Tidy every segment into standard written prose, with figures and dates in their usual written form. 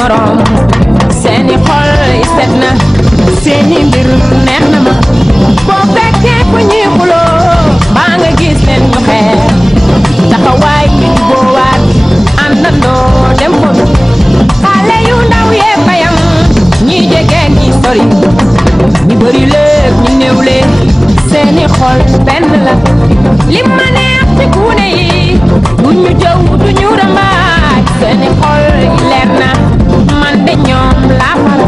morom seeni xol set na seeni mbir neex na ma boo fekkee fu ñuy xuloo baa nga gis leen ñu xeex taxawaay ñu juboowaat àndandoo dem ko xale yu ndaw yee bayam ñi jege ñi sori ñi bëri léeg ñi néew leen seeni xol benn la li ma neex ci gune yi duñu jëw duñu rambaaj seeni xol yi leer na man de ñoom laa fal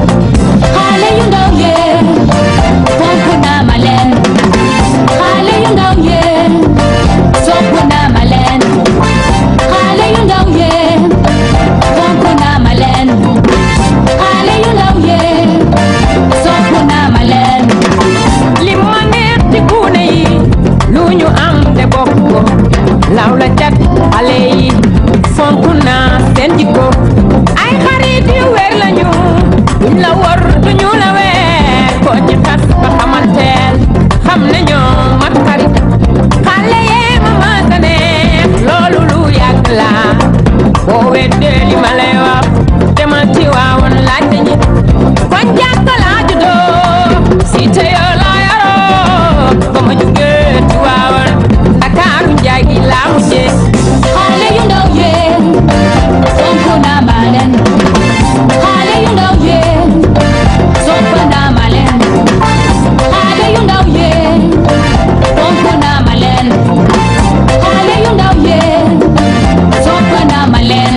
xale yu ndaw yee fonk naa ma leen xale yu ndaw yee sopp naa ma leen xale yu ndaw yee fonk naa ma leen xale yu ndaw yee sopp naa ma leen li ma neex ci gune yi lu ñu am te bokk ko law la cat xale yi fonk naa seen jikko ay xarit yu wér lañu duñ la wor duñu la weer ko ci tas ba xamanteel xam ne ñoo mat xarit xale yee ma mata neex loolu lu yàgg la boo weddee li ma lay wax demal ci waawoon laajte ñi kon jàkk laa juddoo si te yoo laa yaroo ba ma jugee ci waawoon Ndakaaru njaay gi laa mujjee xale yu ndaw yee fonk naa ma leen xale yu ndaw yee sopp naa ma leen xale yu ndaw yee fonk naa ma leen xale yu ndaw yee sopp naa ma leen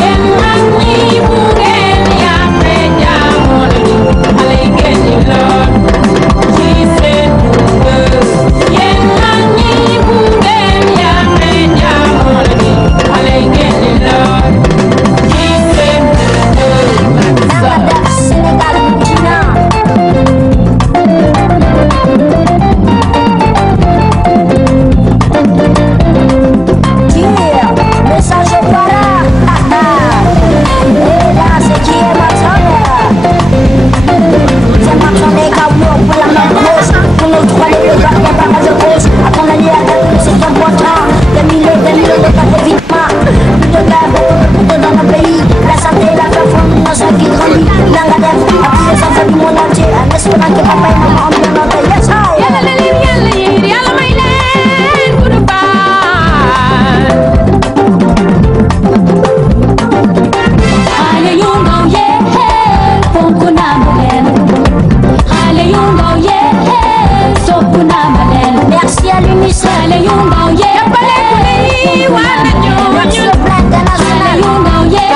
yéen mag ñi bu ngeen yàqee jaamono ji xale yi ngeen di lool ci seen dund yéen mag ñi bu ngeen yàqee jaamono ji xale yi ngeen di lool ci seen dund Sénégal Burkina tire message au para et là c'est qui est ma c'est ma tonne cabot pour la même cause pour nous trois les gars qui pas de cause à ton allié à la c'est important des milliers de cas d'évitement plus de gars beaucoup dans le pays la santé la performance qui grandit dans la def appuyer les enfants du monde entier en espérant que papa et maman ont bien noté yes hi yàlla na leen yàlla yiir yàlla may leen gudd fan xale yu ndaw yee fonk naa ma leen xale yu ndaw yee sopp naa ma leen merci à l'UNICEF xale yu ndaw yee jàppale gune yi war nañu sur le plan xale international yu ndaw yee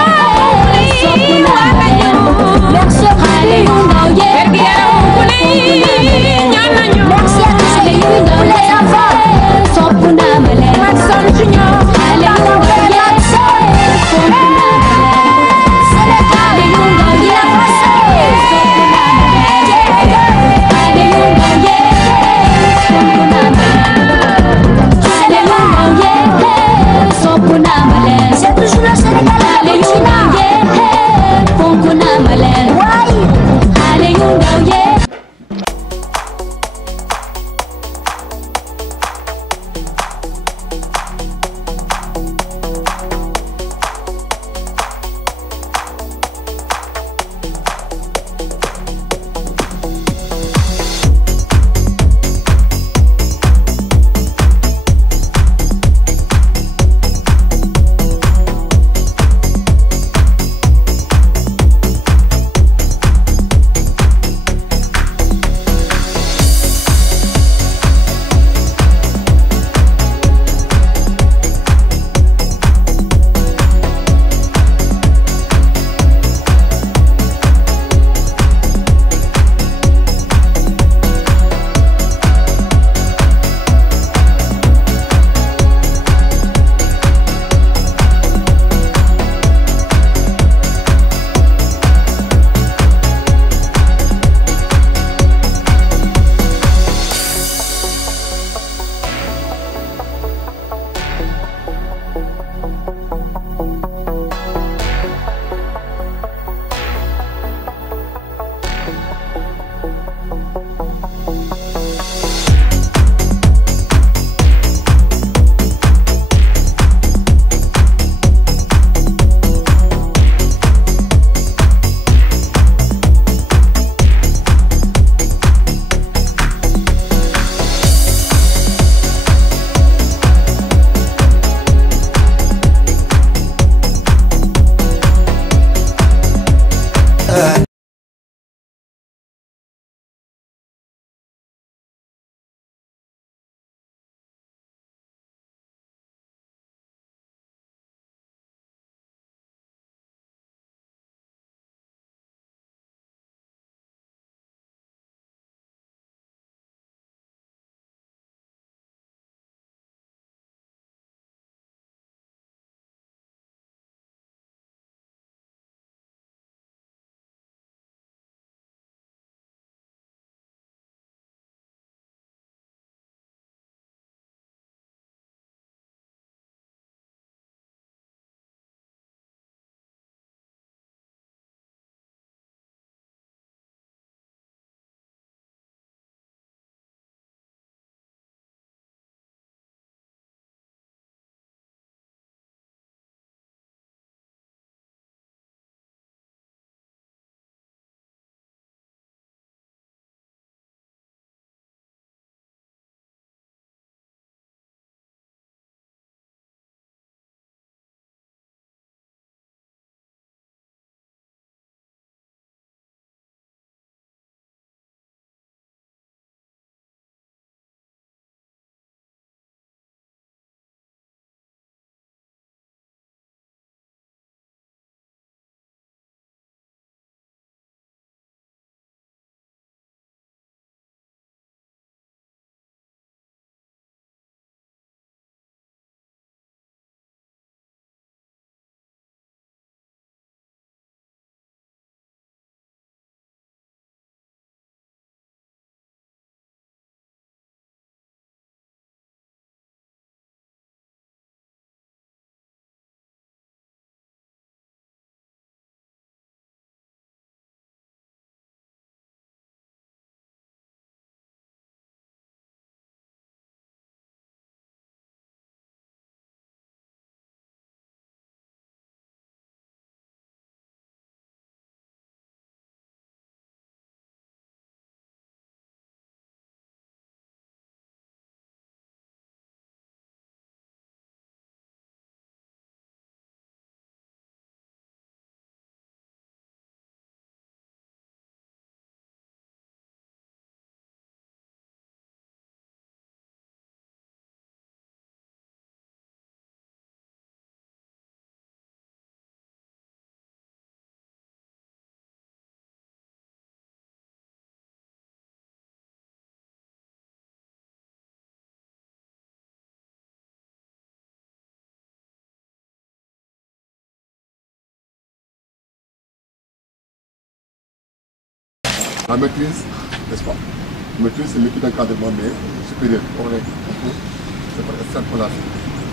La maîtrise, n'est-ce pas? La maîtrise, c'est l'équipe d'encadrement, mais supérieur. C'est pas externe qu'on l'a fait.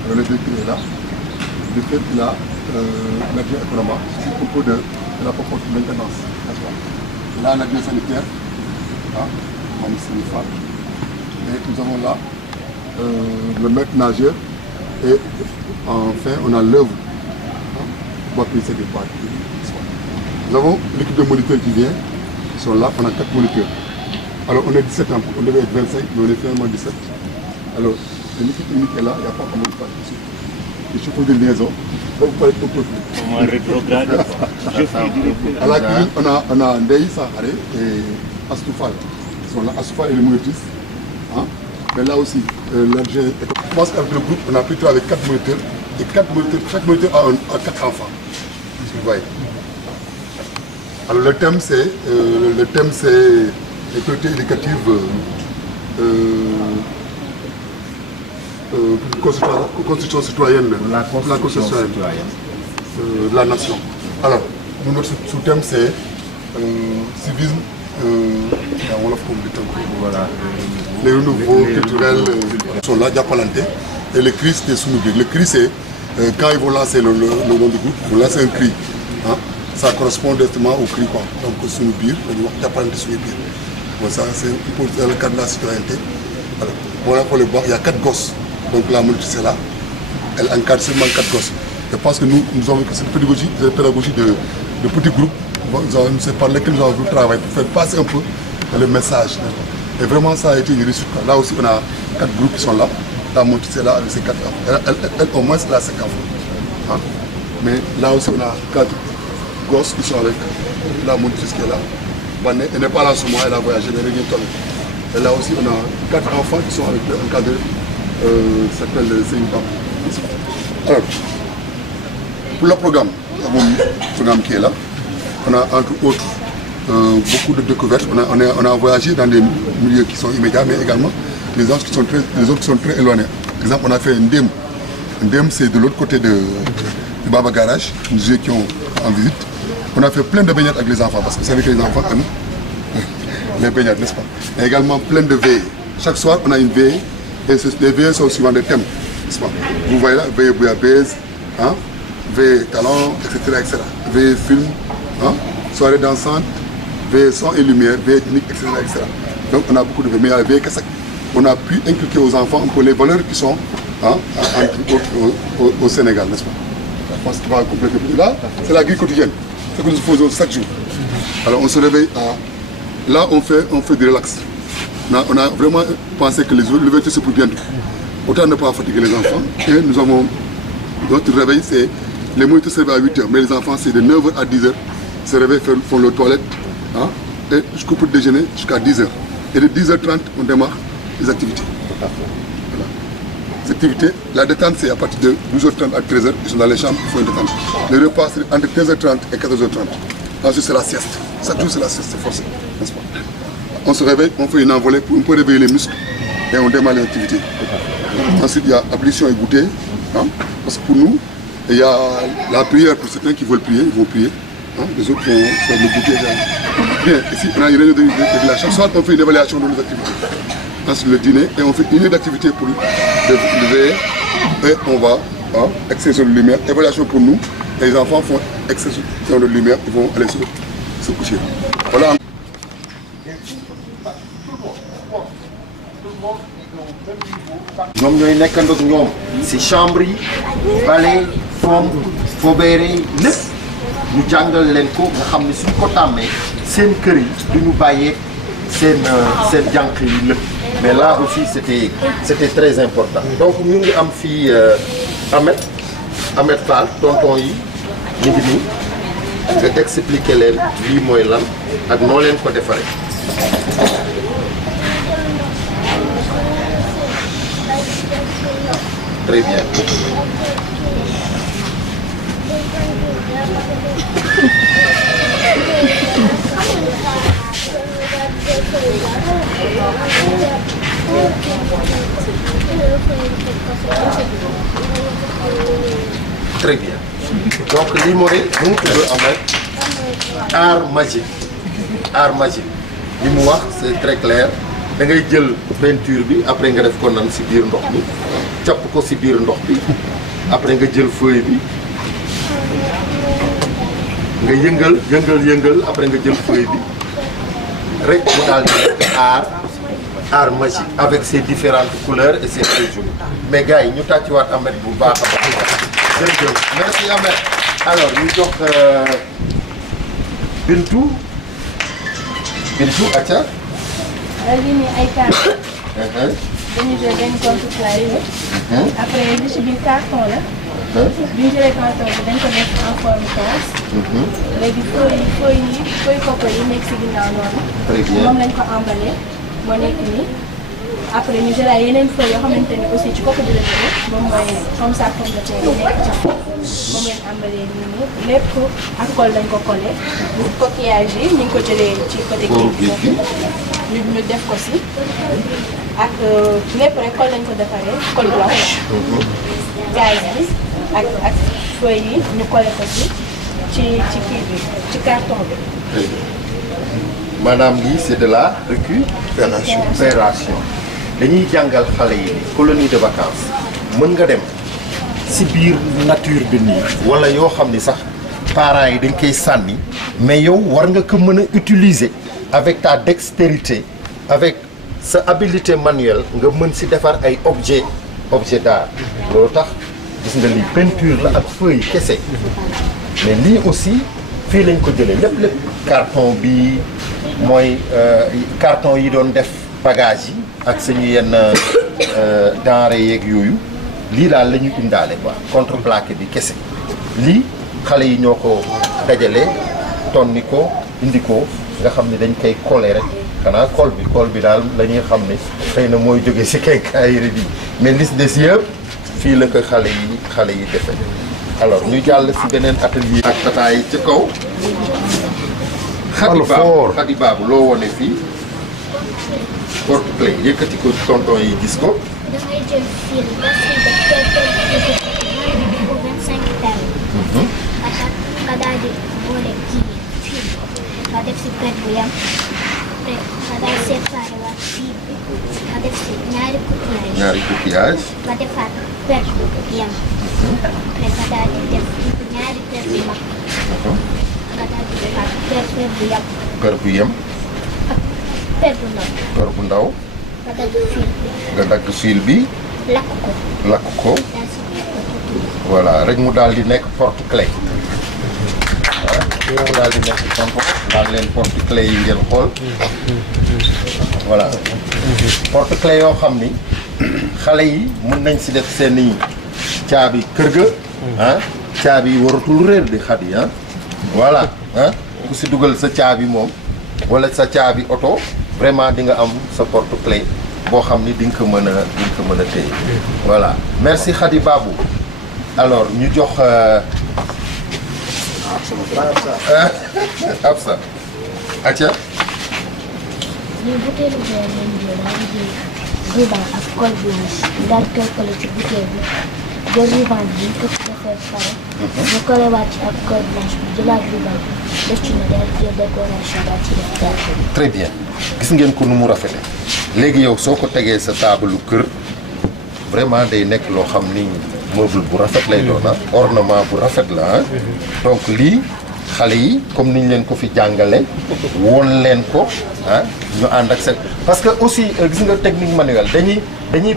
Alors, le directeur est là. Le fait qu'il a l'adjoint économique sur le propos de la proportion de maintenance. Là, l'adjoint sanitaire, Mme Sinifa. Et nous avons là le maître nageur. Et enfin, on a l'œuvre. Nous avons l'équipe de moniteurs qui vient. Ils sont là, on a 4 moniteurs. Alors on est 17 ans, on devait être 25, mais on est finalement 17. Alors l'équipe unique est là, il n'y a pas comment faire ici. Les chevaux de liaison, donc vous pouvez être au On rétrograde. À la cuisine, on a Ndei Sahare et Astoufal. Ils sont là, Astoufal et les monitrices. Hein? Mais là aussi, l'objet, je pense qu'avec le groupe, on a plutôt avec 4 moniteurs. Et 4 moniteurs, chaque moniteur a 4 enfants. Vous voyez. Alors le thème c'est l'autorité éducative constitution citoyenne, la constitution citoyenne de la nation. Alors notre sous-thème c'est civisme, les renouveaux culturels sont là, Diapalante, et le cri c'était Sounoubi. Le cri c'est quand ils vont lancer le nom du groupe, ils vont lancer un cri. Hein? Ça correspond directement au cri, quoi. Donc, Sounoubi, Diapalante Sounoubi. Bon, ça, c'est dans le cadre de la citoyenneté. Alors, voilà pour le boire, il y a 4 gosses. Donc, la monitrice est là. Elle encadre seulement 4 gosses. Je pense que nous avons cette pédagogie de petits groupes. C'est par lesquels nous avons travaillé pour faire passer un peu le message. Et vraiment, ça a été une réussite. Là aussi, on a 4 groupes qui sont là. La monitrice est là avec ses 4 enfants. Elle au moins, elle a 5 enfants. Hein? Mais là aussi, on a 4 gosses qui sont avec la monitrice qui est là. Elle n'est pas là ce mois, elle a voyagé, elle est revenue. Et là aussi, on a 4 enfants qui sont avec un cadre qui s'appelle Seymba. Alors, pour le programme, nous avons un programme qui est là. On a entre autres beaucoup de découvertes. On a voyagé dans des milieux qui sont immédiats, mais également les autres qui sont très éloignés. Par exemple, on a fait un Ndem. Ndem, c'est de l'autre côté de Baba Garage, nous étions en visite. On a fait plein de baignades avec les enfants, parce que vous savez que les enfants aiment les baignades, n'est-ce pas? Et également plein de veillées. Chaque soir, on a une veillée, et les veillées sont suivant des thèmes, n'est-ce pas? Vous voyez là, veillée bouillabaisse, hein? Veillée talent, etc. Veillée film, hein? Soirée dansante, veillée son et lumière, veillée ethnique, etc. Donc on a beaucoup de veillées, mais il y a la veillée Kassak. On a pu inculquer aux enfants un peu les valeurs qui sont au Sénégal, n'est-ce pas? Je pense qu'il va compléter. Là, c'est la grille quotidienne. C'est ce que nous faisons chaque jour. Alors on se réveille à... Là, on fait du relax. On a vraiment pensé que l'ouverture c'est pour bientôt. Autant ne pas fatiguer les enfants. Et nous avons... Notre réveil, c'est... Les moniteurs se réveillent à 8h, mais les enfants, c'est de 9h à 10h. Ils se réveillent, font leur toilette. Hein, et jusqu'au pour déjeuner, jusqu'à 10h. Et de 10h30, on démarre les activités. Voilà. Les activités, la détente, c'est à partir de 12h30 à 13h. Ils sont dans les chambres, ils font une détente. Le repas, c'est entre 13h30 et 14h30. Ensuite, c'est la sieste. Chaque jour, c'est la sieste, c'est forcé. N'est-ce pas? On se réveille, on fait une envolée pour un peu réveiller les muscles et on démarre les activités. Ensuite, il y a ablution et goûter. Hein, parce que pour nous, il y a la prière pour certains qui veulent prier, ils vont prier. Hein, les autres vont faire le goûter. Bien, ici, on a une réunion de village. Chaque soir, on fait une évaluation de nos activités. Ensuite, le dîner, et on fait une heure d'activité pour le veiller. Et on va, exception de lumière, évaluation pour nous. Et les enfants font exception de lumière, ils vont aller se coucher. Voilà. ñoom ñooy nekkandoo ak ñoom ci chambre yi balai fomp fobeere lépp ñu jàngal leen ko nga xam ne suñ ko tàmmee seen kër yi du ñu bàyyee seen jànq yi lépp mais là aussi c'était très important donc ñu ngi am fii Ahmed Fall tonton yi ñu ngi nii nga expliquer leen lii mooy lan ak noo leen ko defaree. Très bien. Très bien. Donc lii mooy nu mu tudd Ahmed art magique li mu wax c'est très clair da ngay jël peinture bi après nga def ko nan si biir ndox bi capp ko si biir ndox bi après nga jël feuille bi nga yëngal après nga jël feuille bi rek mu daal di art magique avec ses différentes couleurs et c'est très joli mais gars yi ñu tàcciwaat Ahmed bu baax a baax jërëjëf merci Ahmed alors ñu jox Bintou acca lii nii ay carton dañu jël benn compte plat après li ci biir carton la bi ñu jëlee carton bi dañ ko def en forme tasse léegi feuille coco yi nekk si ginnaaw noonu moom lañ ko emballé moo nekk nii après ñu jëlaat yeneen feuille yoo xamante ni aussi ci coco bi la jógee moom mooy comme ça pomme de terre yi nekk ci moom lañ emballé nii lépp ak colle lañ ko collé coquillage yi ñu ngi ko jëlee ci côté géej gi ñu def ko si ak lépp rek colle lañ ko defaree colle blanche gaz bi ak feuille yi ñu collé ko si ci kii bi ci carton bi. maanaam lii c'est de la récupération dañuy jàngal xale yi colonie de vacances mën nga dem si biir nature bi nii wala yoo xam ni sax parents yi dañ koy sànni mais yow war nga ko mën a utiliser avec ta dextérité avec sa habilité manuelle nga mën si defar ay objet d'art loolu tax gis nga lii peinture la ak feuille kese mais lii aussi fii lañ ko jëlee lépp carton bi mooy carton yi doon def bagage yi ak suñu yenn denrées yeeg yooyu lii daal la ñu indaale quoi contreplaqué bi kese lii xale yi ñoo ko dajale tonni ko indi ko nga xam ne dañ koy coller rek xanaa colle bi daal la ñuy xam ne xëy na mooy jóge si quincaillerie bi mais li des yëpp fii la ko xale yi defe alors ñu jàll si beneen atelier ak tata yi ci kaw xadi baabu loo wone fii porte-clés yëkkati ko tonton yi gis ko dangay jël fil ba fil ba pour 25 perles nga daal di boole kii fil nga def si per bu yam après nga daal séparé waat fil bi nga def si ñaari coquillage nga defaat per bu yam après nga daal di def ñaari per yu mag nga daal di defaat per bu yam per bu yam ak per bu ndaw nga dagg fil bi lakk ko voilà rek mu daal di nekk porte-clés mu daal di nekk daal leen porte-clés yi ngeen xool voilà porte-clés yoo xam ni xale yi mën nañ si def seeni caabi kër ga caabi yi waratul réer di xat yi voilà ku si dugal sa caabi moom wala sa caabi oto vraiment di nga am sa porte-clés boo xam ni di nga ko mën a téye voilà merci Khady Babou alors ñu jox Absa acca lii butéelu verre lañ jël daal di ruban ak colle blanche daal di koy collé ci butéel bi jël ruban bi ñu ko defee pare ñu collé waat ci ak colle blanche bi jëlaat ruban def ci ne daal di jël décoration daal ci def gâteau bi. très bien gis ngeen ko nu mu rafete léegi yow soo ko tegee sa taabalu kër vraiment day nekk loo xam ni meuble bu rafet lay doon ornement bu rafet la donc lii xale yi comme niñ leen ko fi jàngale woon leen ko ñu ànd ak seen parce que aussi gis nga technique manuelle dañuy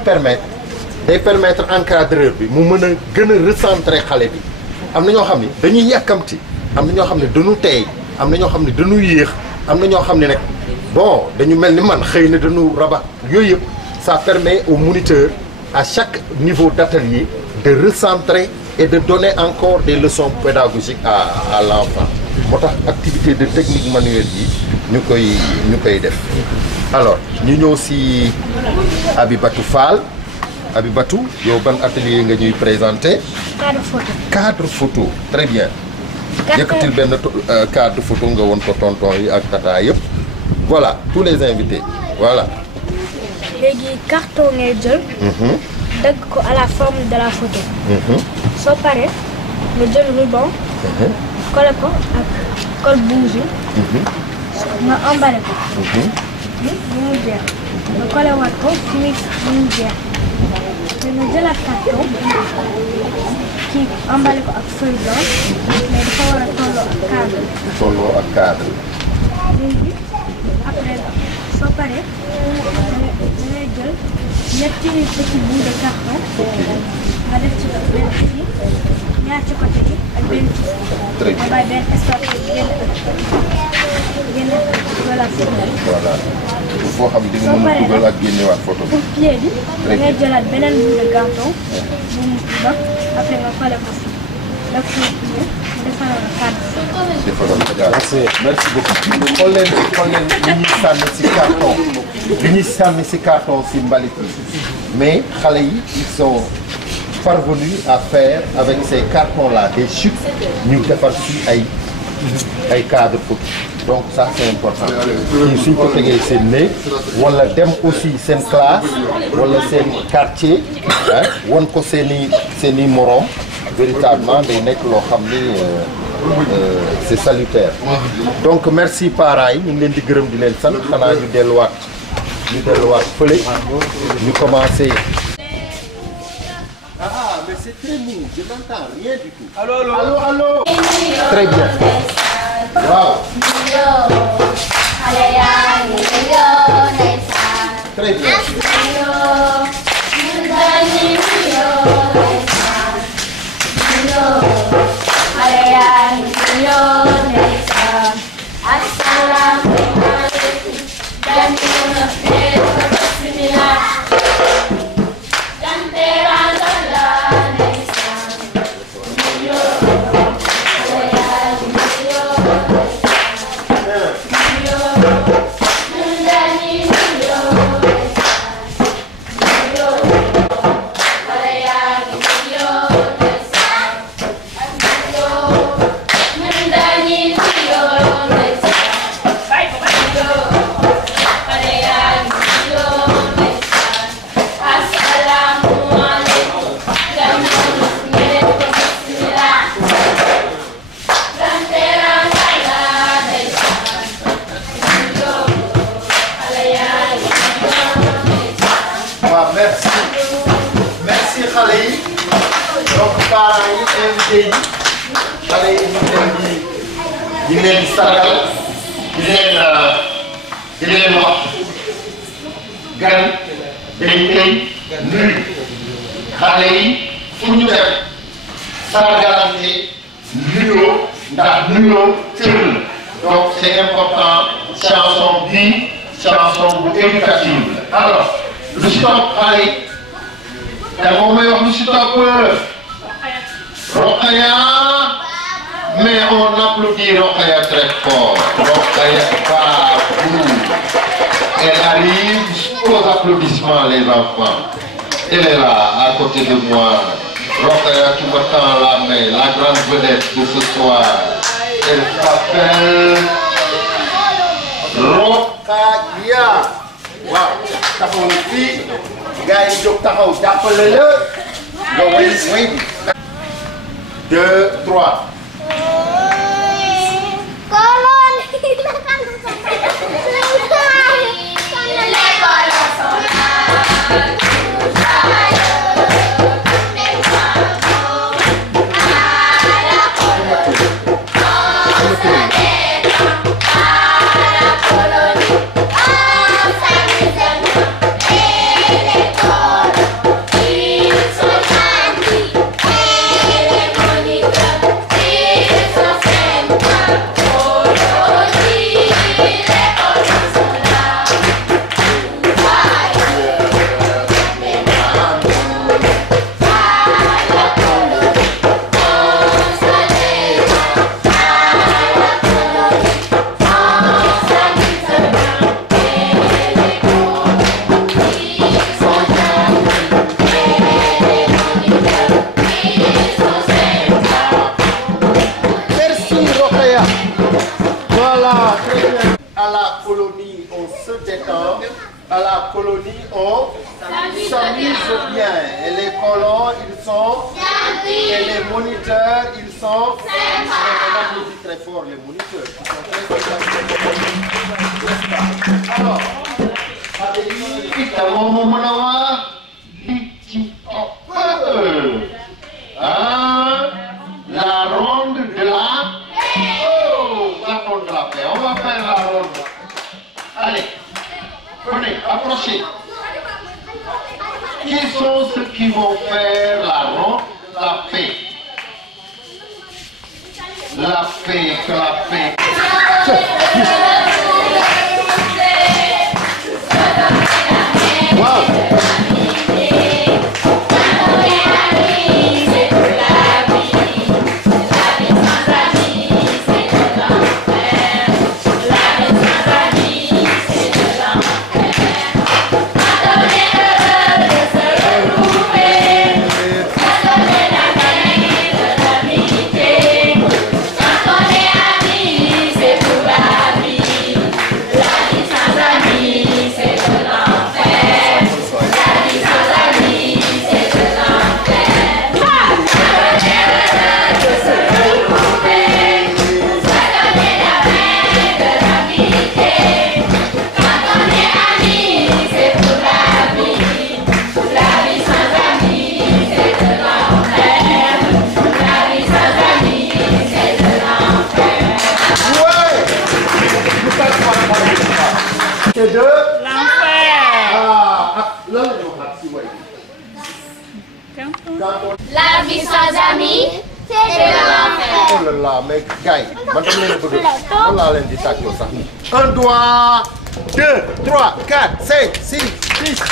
permettre encadreur bi mu mën a gën a recentrer xale bi am na ñoo xam ni dañuy yàkkamti am na ñoo xam ne dañu teey am na ñoo xam ne dañu yéex am na ñoo xam ne nag bon dañu mel ni man xëy na dañu rabat yooyu yëpp ça permet au moniteur à chaque niveau d'atelier de recentrer et de donner encore des leçons pédagogiques à l'enfant moo tax activité de technique manuelle yi ñu koy def alors ñu ñëw si Abibatou Fall Abibatou yow ban atelier nga ñuy présenter cadre photo très bien yëkkatil benn cadre photo nga woon ko tonton yi ak tata yëpp voilà tous les invités voilà léegi carton ngay jël dagg ko à la forme de la photo soo paree nga jël ruban collé ko ak colle bougie nga emballé ko. bu mu jeex nga collé waat ko mix bu mu jeex nga jëlaat carton kii emballé ko ak feuille blanche mais dafa war a tolloo ak cadre. tolloo ak cadre. léegi après soo paree da ngay jël ñetti petit bout de carton nga def ci benn fii ñaar ci côté yi ak benn ci très bien nga bàyyi benn espace génn voilà voilà foo xam di nga mën a dugal ak génnewaat photo bi. pour pied bi da ngay jëlaat beneen bout de carton bu mu ba après nga collé ko si def ko pied defaral la cadre. defaral la cadre. merci beaucoup. xool leen li ñuy sànni si carton li ñuy sànni si carton si mbalit yi mais xale yi ils sont parvenus à faire avec ces cartons là des chutes ñu defar si ay cadre photo donc ça c'est important kii suñ ko tegee seen néeg wala dem aussi seen classe wala seen quartier won ko seeni moroom véritablement day nekk loo xam ni c'est salutaire donc merci parents yi ñu ngi leen di gërëm di leen sant xanaa ñu delluwaat fële ñu commencé. Ah, mais c'est très mou, je n'entends rien du tout. Allô. Très bien. Wow. Très bien. Merci xale yi donc parents yi invité yi xale yi ñu ngi leen di sargal di leen wax gan dañ koy nuyu xale yi fu ñu def sargalante nuyoo ndax nuyoo cër la donc c'est important chanson bi chanson bu éducative alors lu si topp xale yi te moom may wax lu si topp Rokhaya mais on applaudit Rokhaya très fort Rokhaya Babou elle arrive aux applaudissements les enfants elle est là à côté de moi Rokhaya tu me tends la main la grande vedette de ce soir elle s'appelle Rokhaya waaw taxaw na fii gars yi jóg taxaw jàppale la nga way bi 2 3 À la colonie, on s'amuse bien. Et les colons, ils sont... Et les moniteurs, ils sont... applaudit très fort les moniteurs qui sont très efficaces. Alors, la ronde de la paix. On va faire la ronde. Allez, venez, approchez. Qui sont ceux qui vont faire la ronde, la paix? La paix, la paix. Wow. C'est de l'enfer. Là, La vie sans amis, c'est de l'enfer. oh là là, mais gars, maintenant on l'a lundi ça. 1 doigt, 2, 3, 4, 5, 6, 10.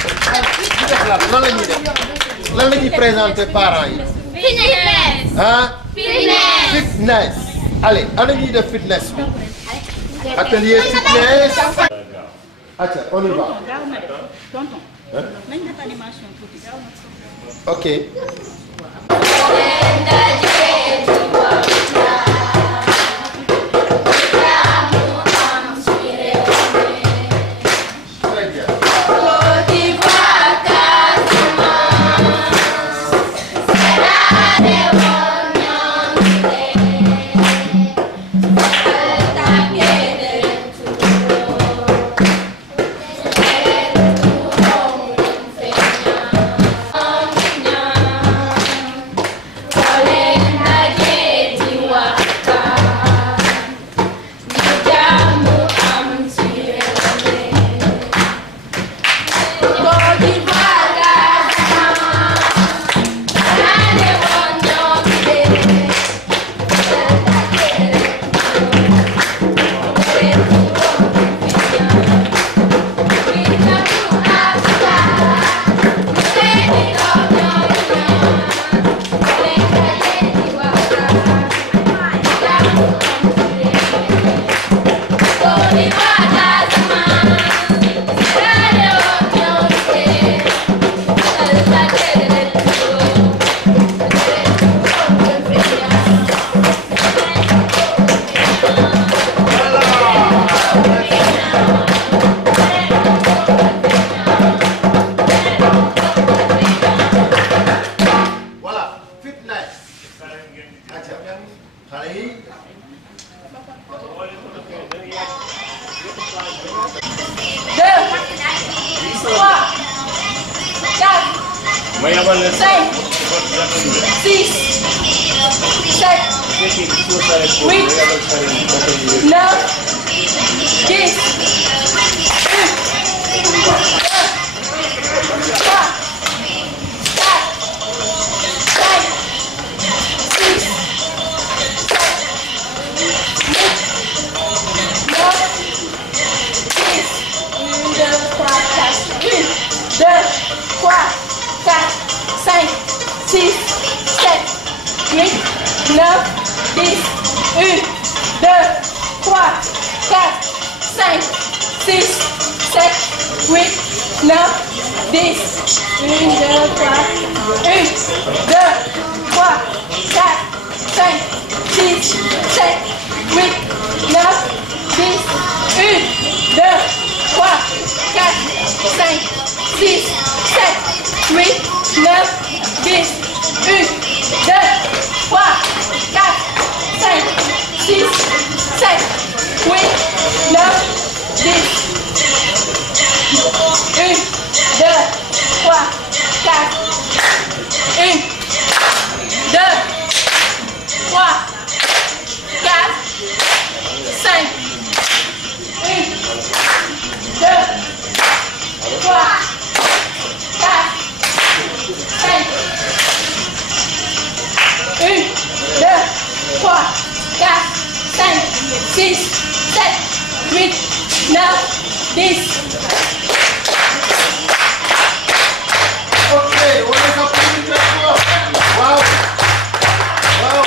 Lan la ñuy présenter parents yi. Fitness. Hein? Fitness. Fitness. Allez, ana ñuy def fitness bi. Atelier fitness. Attends, on y va. Tonton, nañ def animation tuuti gaaw na. Ok. Très bien. 6, 7, 8, 9, 10. Ok, on les applaudit très fort. Wow. Wow.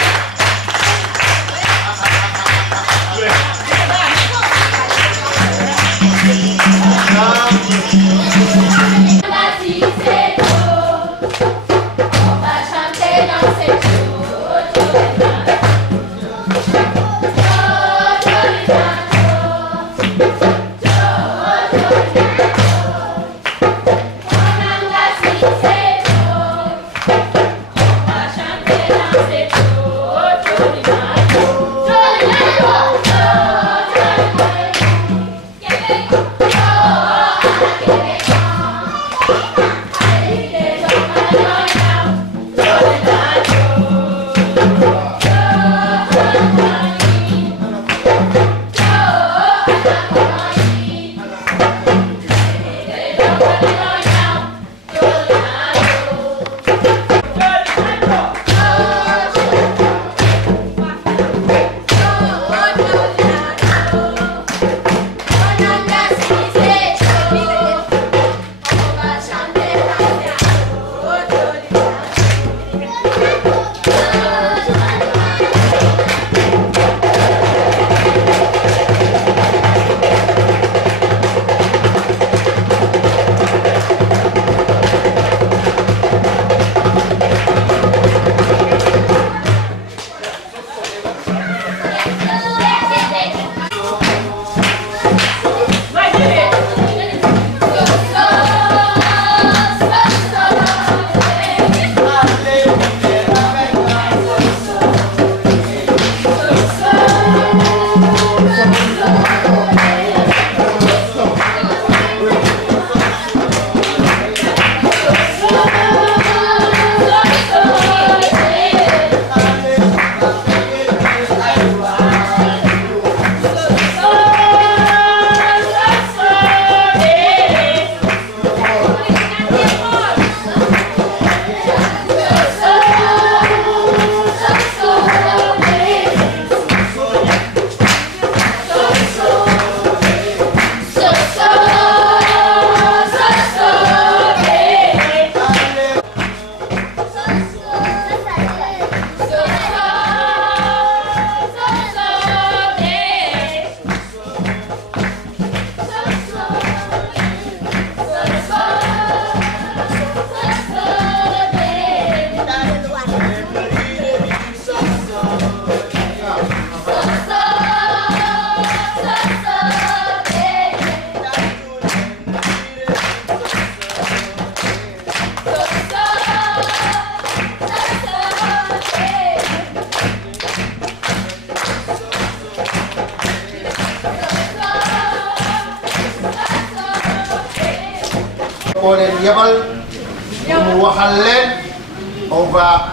On va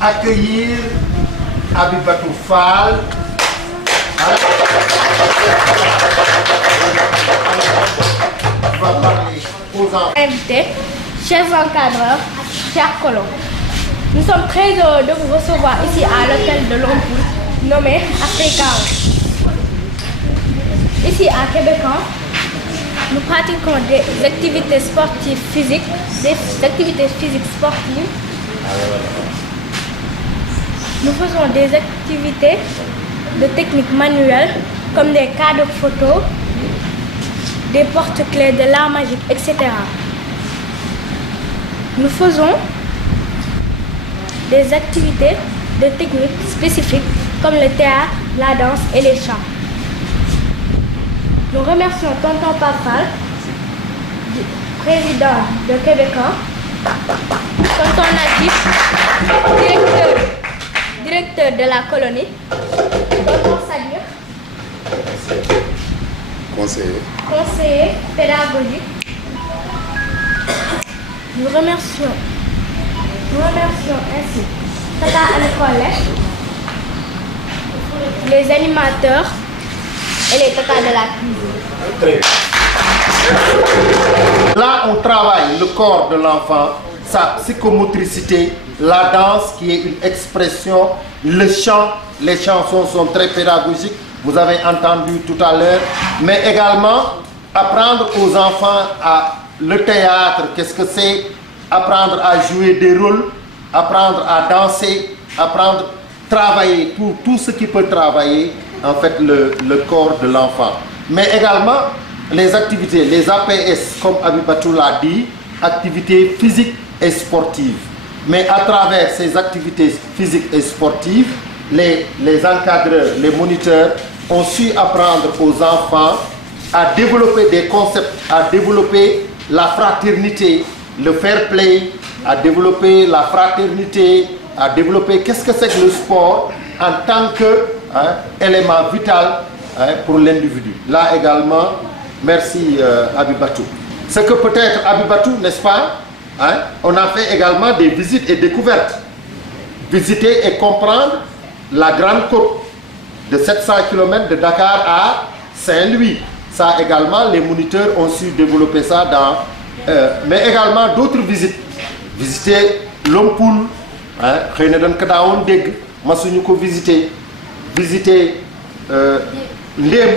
accueillir Abibatou Fall. On va parler aux enfants. Invités, chers encadreurs, chers colons, nous sommes très heureux de vous recevoir ici à l'hôtel de l'Ompoule, nommé Africa. Ici à Québec, nous pratiquons des activités sportives physiques, sportives. Nous faisons des activités de technique manuelle comme des cadres photos, des porte-clés, de l'art magique, etc. Nous faisons des activités de technique spécifiques comme le théâtre, la danse et les chants. Nous remercions Tonton Papal, président de Québécois, Tonton Natif, directeur de la colonie, Tonton Sadir, conseiller pédagogique. Nous remercions ainsi Tata Anne-Colette, les animateurs et les tatas de la cuisine. Là, on travaille le corps de l'enfant, sa psychomotricité, la danse qui est une expression, le chant, les chansons sont très pédagogiques vous avez entendu tout à l'heure, mais également apprendre aux enfants le théâtre, qu'est-ce que c'est, apprendre à jouer des rôles, apprendre à danser, apprendre à travailler, pour tout ce qui peut travailler en fait le corps de l'enfant. Mais également les activités, les APS, comme Abibatou l'a dit, activités physiques et sportives. Mais à travers ces activités physiques et sportives, les encadreurs, les moniteurs ont su apprendre aux enfants à développer des concepts, à développer la fraternité, le fair play, à développer la fraternité, à développer qu'est-ce que c'est que le sport en tant qu'élément vital pour l'individu. Là également, merci Abibatou. C'est que peut-être Abibatou, n'est-ce pas, on a fait également des visites et découvertes. Visiter et comprendre la grande côte de 700 km de Dakar à Saint-Louis. Ça également, les moniteurs ont su développer ça mais également d'autres visites. Visiter Lompoul, visiter Ndem,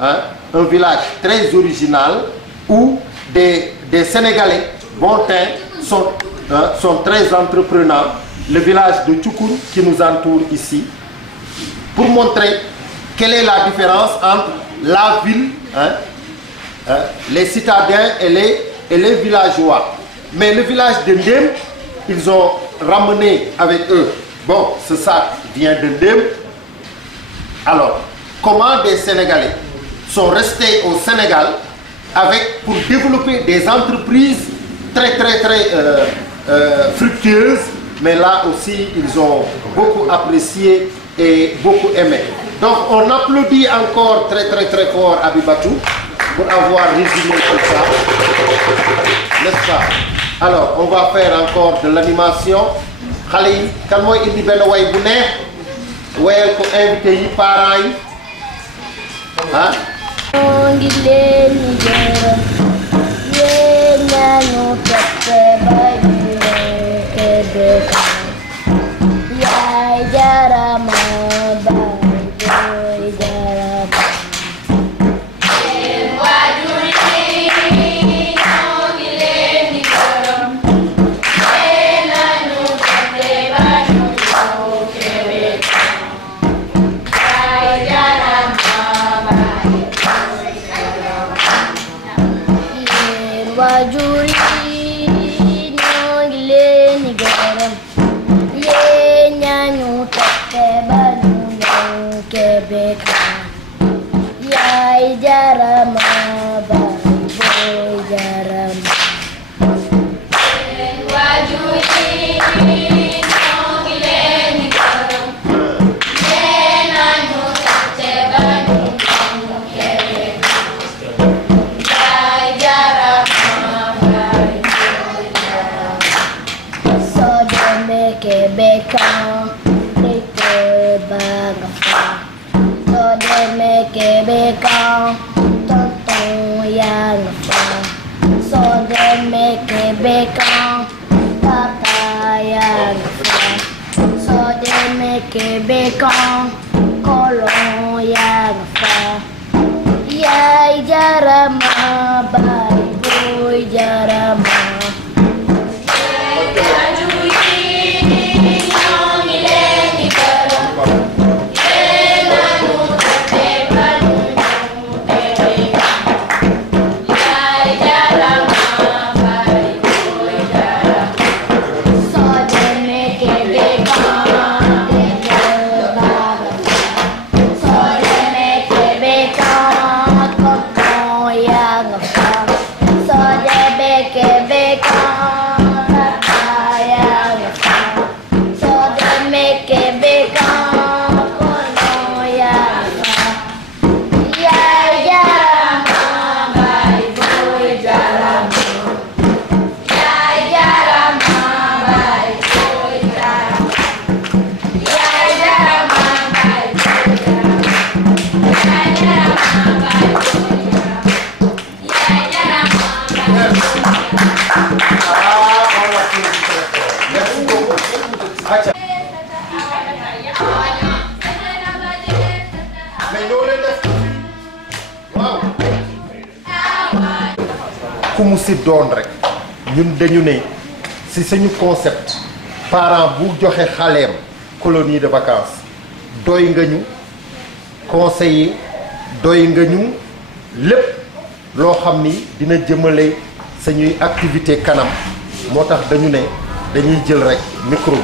un village très original où des Sénégalais bon teint sont très entreprenants. Le village de Tchoukoun qui nous entoure ici, pour montrer quelle est la différence entre la ville, les citadins et les villageois. Mais le village de Ndem, ils ont ramené avec eux, bon, ce sac vient de Ndem. Alors, comment des Sénégalais sont restés au Sénégal pour développer des entreprises très fructueuses, mais là aussi, ils ont beaucoup apprécié et beaucoup aimé. Donc, on applaudit encore très fort Abibatou pour avoir résumé tout ça. N'est-ce pas? Alors, on va faire encore de l'animation. Khalil, quand moi il dit ben way bu neex, wayal ko invité yi parents yi. Hein? Yeah. ñoo leen def waaw ku mu si doon rek ñun dañu ne si suñu concept parent bu joxe xaleem colonie de vacances doy nga ñu conseiller doy nga ñu lépp loo xam ni dina jëmale sañuy activité kanam moo tax dañu ne dañuy jël rek micro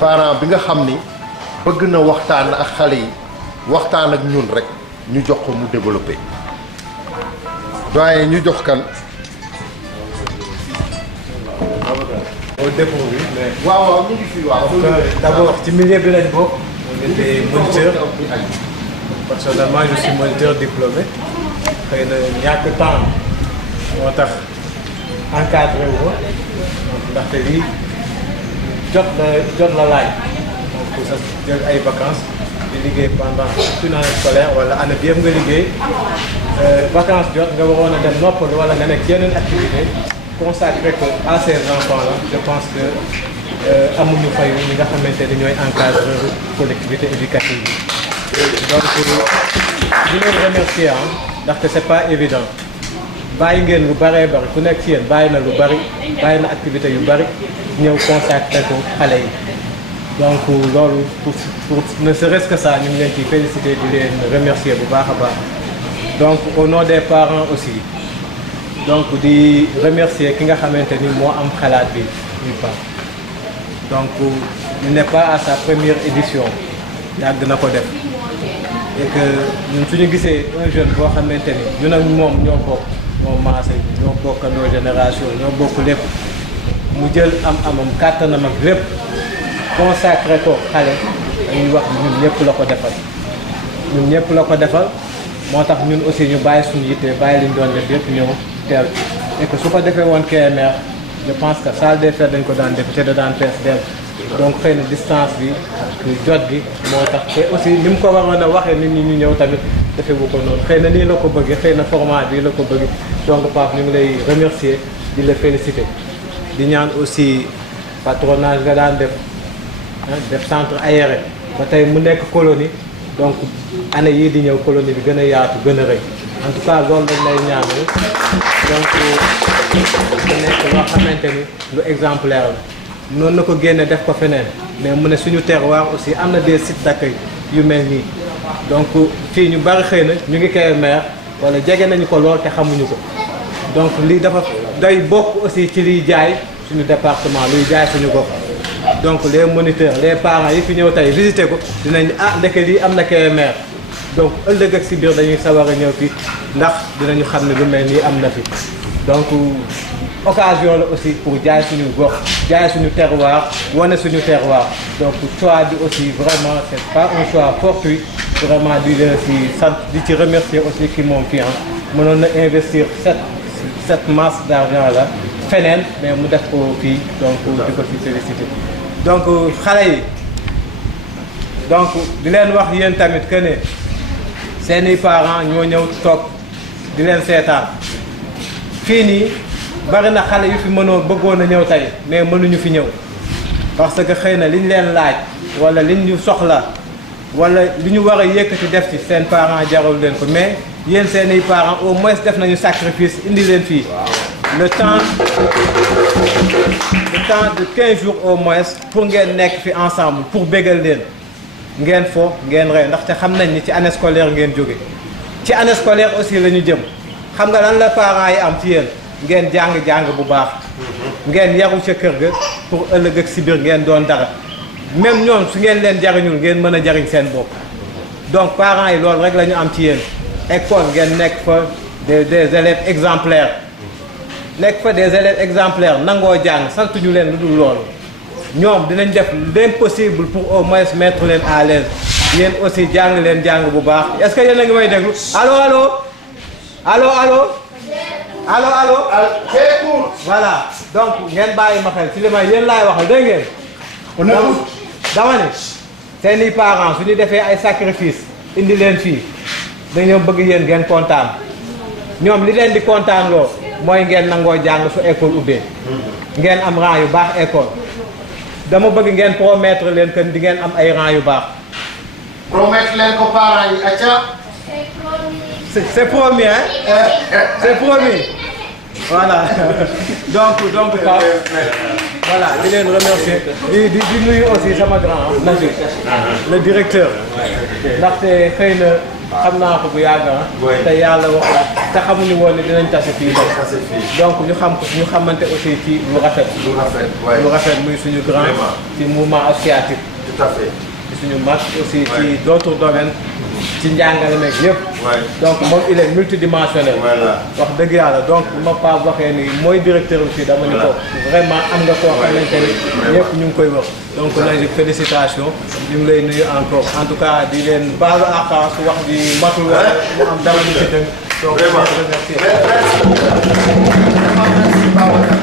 parent bi nga xam ni bëgg na waxtaan ak xale yi waxtaan ak ñun rek ñu jox ko mu développé doyen ñu jox kan au dépourvu mais waaw ñu ngi fi waaw d'abord ci milieu bi lañ bokk on était moniteur personnellement je suis moniteur diplômé xëy na ñàkk temps moo tax encadré wu ma ndaxte lii jot la laaj donc sa jël ay vacances di liggéey pendant toute une année scolaire wala année bi yëpp nga liggéey vacances jot nga waroon a dem noppalu wala nga nekk yeneen activité consacré ko à ces enfants là je pense que amuñu fayu ñi nga xamante ni ñooy encadreur collectivité éducative yi donc di leen remercier ndaxte c'est pas évident bàyyi ngeen lu bëree bëri ku nekk ci yéen bàyyi na lu bëri bàyyi na activité yu bëri ñëw consacré ko xale yi donc loolu pour ne serait-ce que ça ñu ngi leen ciy féliciter di leen remercier bu baax a baax donc au nom des parents aussi donc di remercier ki nga xamante ni moo am xalaat bi muy Pape donc il n'est pas à sa première édition yàgg na ko def et que ñun suñu gisee un jeune boo xamante ni ñun ak moom ñoo bokk ñoo maase ñoo bokkandoo génération ñoo bokk lépp mu jël amam kàttanam ak lépp consacré ko xale dañuy wax ñun ñëpp la ko defal ñun ñëpp la ko defal moo tax ñun aussi ñu bàyyi suñu yitte bàyyi li ñu doon def yëpp ñëw teel et que su ko defee woon KMR je pense que salle des fêtes dañ ko daan def te da daan fees del donc xëy na distance bi ak jot gi moo tax te aussi ni mu ko waroon a waxee nit ñi ñu ñëw tamit defewu ko noonu xëy na nii la ko bëggee xëy na format bii la ko bëggee donc Pape ñu ngi lay remercier di la féliciter di ñaan aussi patronage nga daan def centre aéré ba tey mu nekk colonie donc année yii di ñëw colonie bi gën a yaatu gën a rëy en tout cas loolu dañ lay ñaanal donc mu nekk loo xamante ni lu exemplaire la noonu na ko génne def ko feneen mais mu ne suñu terroir aussi am na des sites d'accueil yu mel nii donc fii ñu bari xëy na ñu ngi KMR wala jege nañu ko lool te xamuñu ko donc lii dafa day bokk aussi ci liy jaay suñu département luy jaay suñu gox donc les moniteurs les parents yi fi ñëw tey visiter ko dinañ ndeke lii am na KMR donc ëllëg ak si biir dañuy sawar a ñëw fi ndax dinañu xam ne lu mel nii am na fi donc occasion la aussi pour jaay suñu gox jaay suñu terroir wane suñu terroir donc choix bi aussi vraiment c'est pas un choix fortuit vraiment di leen si sant di ci remercier aussi ki moom fii mënoon na investir cette masse d'argent là feneen mais mu def ko fii donc di ko ci féliciter donc xale yi donc di leen wax yéen tamit que ne seeni parents ñoo ñëw toog di leen seetaan fii nii bari na xale yu fi bëggoon a ñëw tey mais mënuñu fi ñëw parce que xëy na liñ leen laaj wala liñ ñu soxla wala li ñu war a yëkkati def ci seen parents jarul leen ko mais yéen seeni parents au moins def nañu sacrifice indi leen fii le temps de 15 jours au moins pour ngeen nekk fi ensemble pour bégal leen ngeen fo ngeen rey ndaxte xam nañ ni ci année scolaire ngeen jóge ci année scolaire aussi la ñu jëm xam nga lan la parents yi am ci yéen ngeen jàng bu baax ngeen yaru ca kër ga pour ëllëg ak si biir ngeen doon dara même ñoom su ngeen leen jariñul ngeen mën a jariñ seen bopp donc parents yi loolu rek la ñu am ci yéen école ngeen nekk fa des élèves exemplaires nekk fa des élèves exemplaires nangoo jàng santuñu leen lu dul loolu ñoom dinañ def l'impossible pour au moins mettre leen à l'aise yéen aussi jàng leen jàng bu baax est-ce que yéen a ngi may déglu allo voilà donc ngeen bàyyi ma xel ci li may yéen laay waxal dégg ngeen dama ne seeni parents su ñu defee ay sacrifice indi leen fii dañoo bëgg yéen ngeen kontaan ñoom li leen di kontaan loo mooy ngeen nangoo jàng su école ubbee ngeen am rang yu baax école dama bëgg ngeen promettre leen que di ngeen am ay rang yu baax promettre leen ko parents yi acca. C'est promis, hein? C'est promis. Voilà. Donc voilà, je les remercie. Di nuyu aussi sama grand Najib, le directeur. ndaxte xëy na xam naa ko bu yàgg te yàlla wax la te xamuñu woon ne dinañ tase fii donc ñu xamante aussi ci lu rafet muy suñu grand ci mouvement associatif. Tout à fait. ci suñu mag aussi ci d'autres domaines. ci njàngale meeg yëpp. donc moom il est multidimensionnel. wax dëgg yàlla donc ma pas waxee ni mooy directeur aussi dama ni ko vraiment am nga koo xamante ni ñëpp ñu ngi koy wax. donc nag félicitations ñu ngi lay nuyu encore en tout cas di leen baalu àq su wax di matul wala mu am dara ñu ci dëng. donc merci Babacar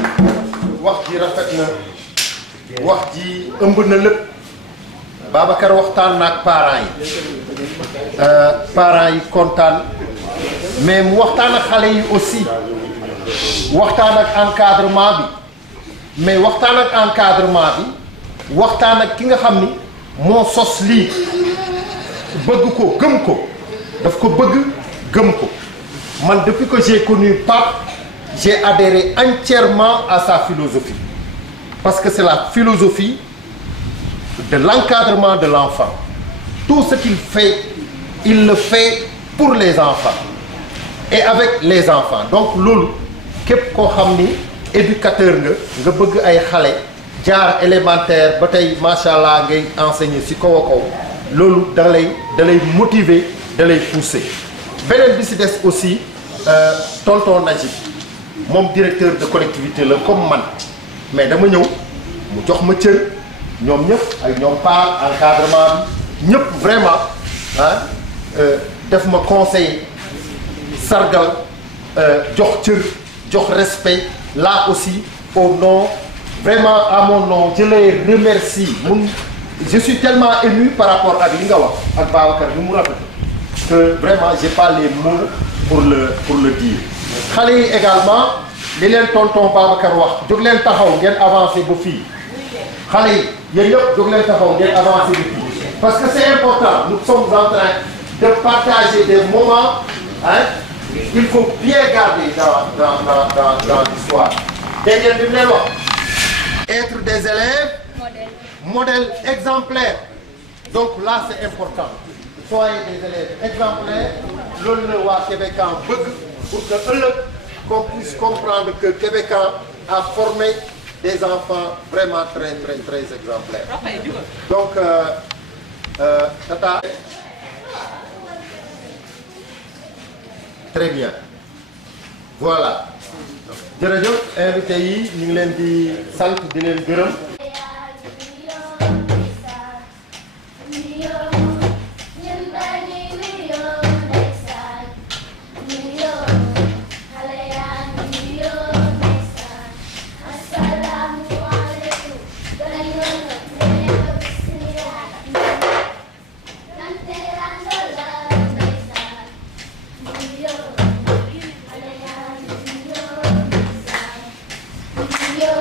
wax ji rafet na wax ji ëmb na lépp Babacar waxtaan na ak parents yi kontaan mais mu waxtaan ak xale yi aussi waxtaan ak encadrement bi mais waxtaan ak encadrement bi waxtaan ak ki nga xam ni moo sos lii bëgg ko gëm ko daf ko bëgg gëm ko man depuis que j'ai connu Pape j'ai adhéré entièrement à sa philosophie parce que c'est la philosophie de l'encadrement de l'enfant. Tout ce qu'il fait, il le fait pour les enfants et avec les enfants. Donc loolu képp koo xam ni éducateur nga bëgg ay xale jaar élémentaire ba tey macha allah ngay enseigner ci kaw a kaw loolu da lay motiver da lay pousser. beneen bi ci des aussi tonton Najib moom directeur de collectivité la comme man mais dama ñëw mu jox ma cër. ñoom ñëpp ay ñoom par encadrement bi ñëpp vraiment def ma conseil sargal jox cër jox respect là aussi au nom vraiment à mon nom je les remercie je suis tellement ému par rapport ak li nga wax ak Babacar ni mu rafet que vraiment j'ai pas les mots pour le dire xale yi également li leen tonton Babacar wax jóg leen taxaw ngeen avancer ba fii xale yi yéen ñëpp jóg leen taxaw ngeen avancer bi parce que c'est important nous sommes en train de partager des moments il faut bien garder dans l'histoire dégg ngeen li mu leen wax être des élèves modèles exemplaires donc là c'est important soyez des élèves exemplaires loolu la waa Québécois bëgg pour que ëllëg qu'on puisse comprendre que Québécois a formé des enfants vraiment très exemplaires. Donc, Tata. Très bien. Voilà. jërëjëf invité yi ñu ngi leen di sant di leen gërëm. Yo,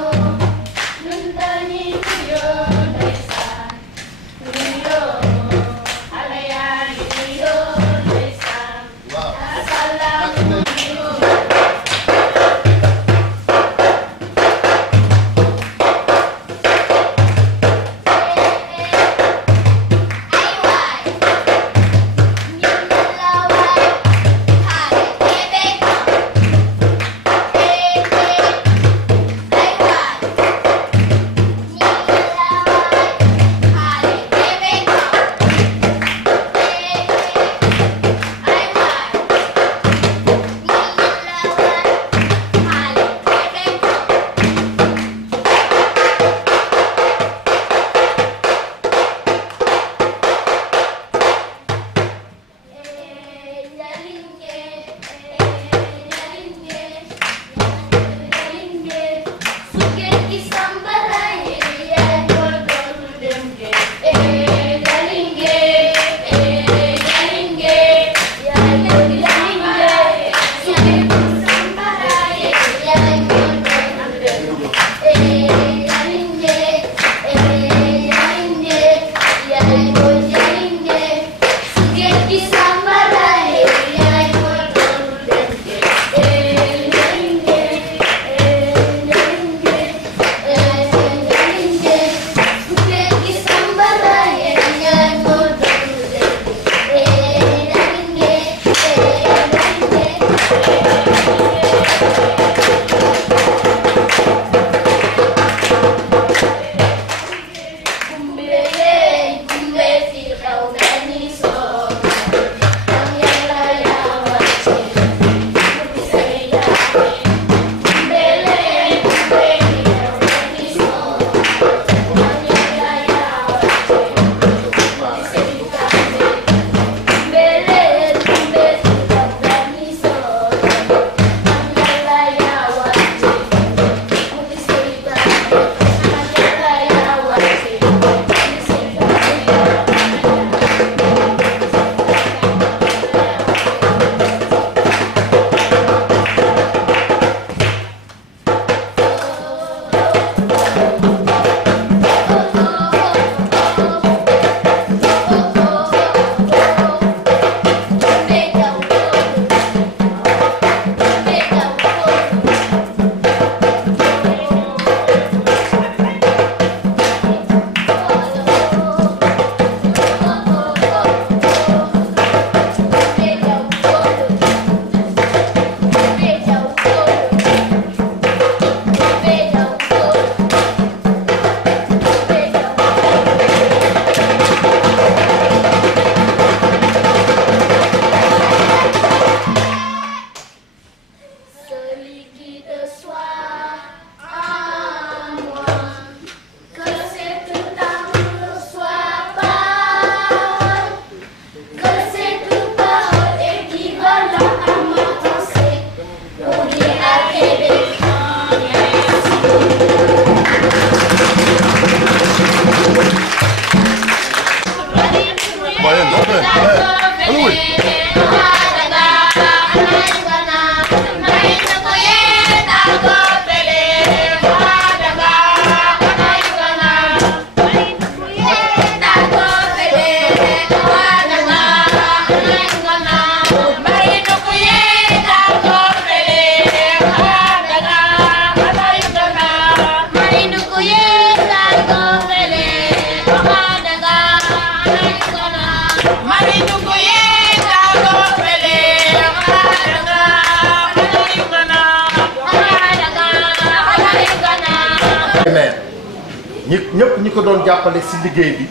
ñëpp ñi ko doon jàppale ci liggéey bi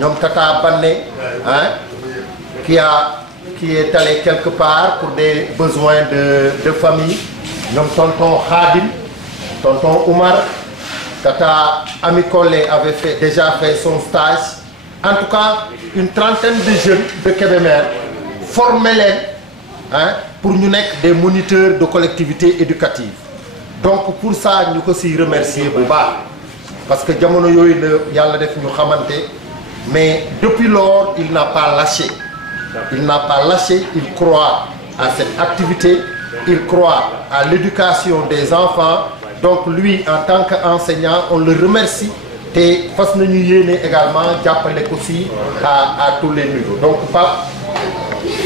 ñoom Tata Banné hein qui est allé quelque part pour des besoins de famille ñoom tonton Khadim tonton Oumar Tata Ami Collé avait déjà fait son stage en tout cas une trentaine de jeunes de Kébémer formé leen hein pour ñu nekk des moniteurs de collectivités éducatives donc pour ça ñu ko ci remercier bu baax parce que jamono yooyu la yàlla def ñu xamante mais depuis lors il n'a pas lâché il croit à cette activité il croit à l'éducation des enfants donc lui en tant qu'enseignant on le remercie te fas nañu yéene également jàppale ko ci à tous les niveaux donc Pape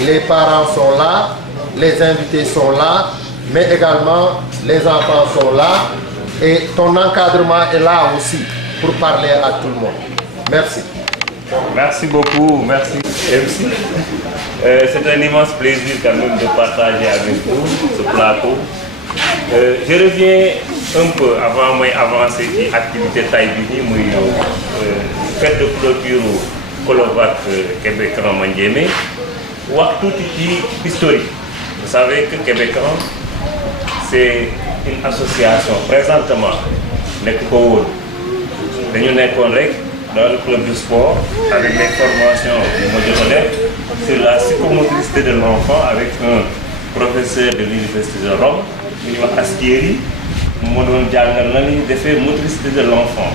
les parents sont là les invités sont là mais également les enfants sont là et ton encadrement est là aussi pour parler à tout le monde. Merci. Merci beaucoup, merci MC. C'est un immense plaisir quand même de partager avec vous ce plateau. Je reviens un peu avant moi avancer ci activité tay bi ni muy fête de clôture Colovat Québécois Mandiémé wax tuuti ci historique. Vous savez que Québécois c'est une association présentement nekk ko woon dañu nekkoon rek dans le club de sport avec les formations yu ma jot a def sur la psychomotricité de l'enfant avec un professeur de l'université de Rome bu ñuy wax Astieri mu doon jàngal na ni defee motricité de l'enfant.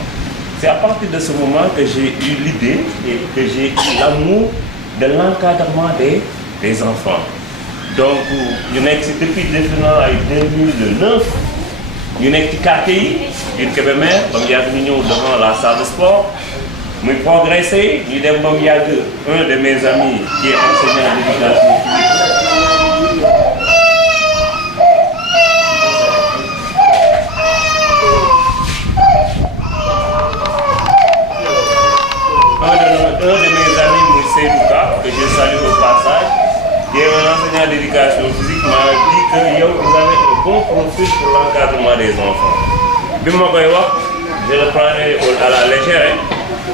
C'est à partir de ce moment que j'ai eu l'idée et que j'ai eu l'amour de l'encadrement des enfants. Donc ñu nekk ci depuis définant ay 2009 ñu nekk ci quartier yi biir Kébémer ba mu yàgg ñu ñëw devant la salle de sport muy progressé ñu dem ba mu yàgg un de mes amis qui est enseignant d'éducation un de mes amis muy Seydou Ka que je salue au passage. qui est un enseignant d'éducation physique m'a dit que yow vous avez un bon profil pour l'encadrement des enfants. bi ma koy wax je le prenais à la légère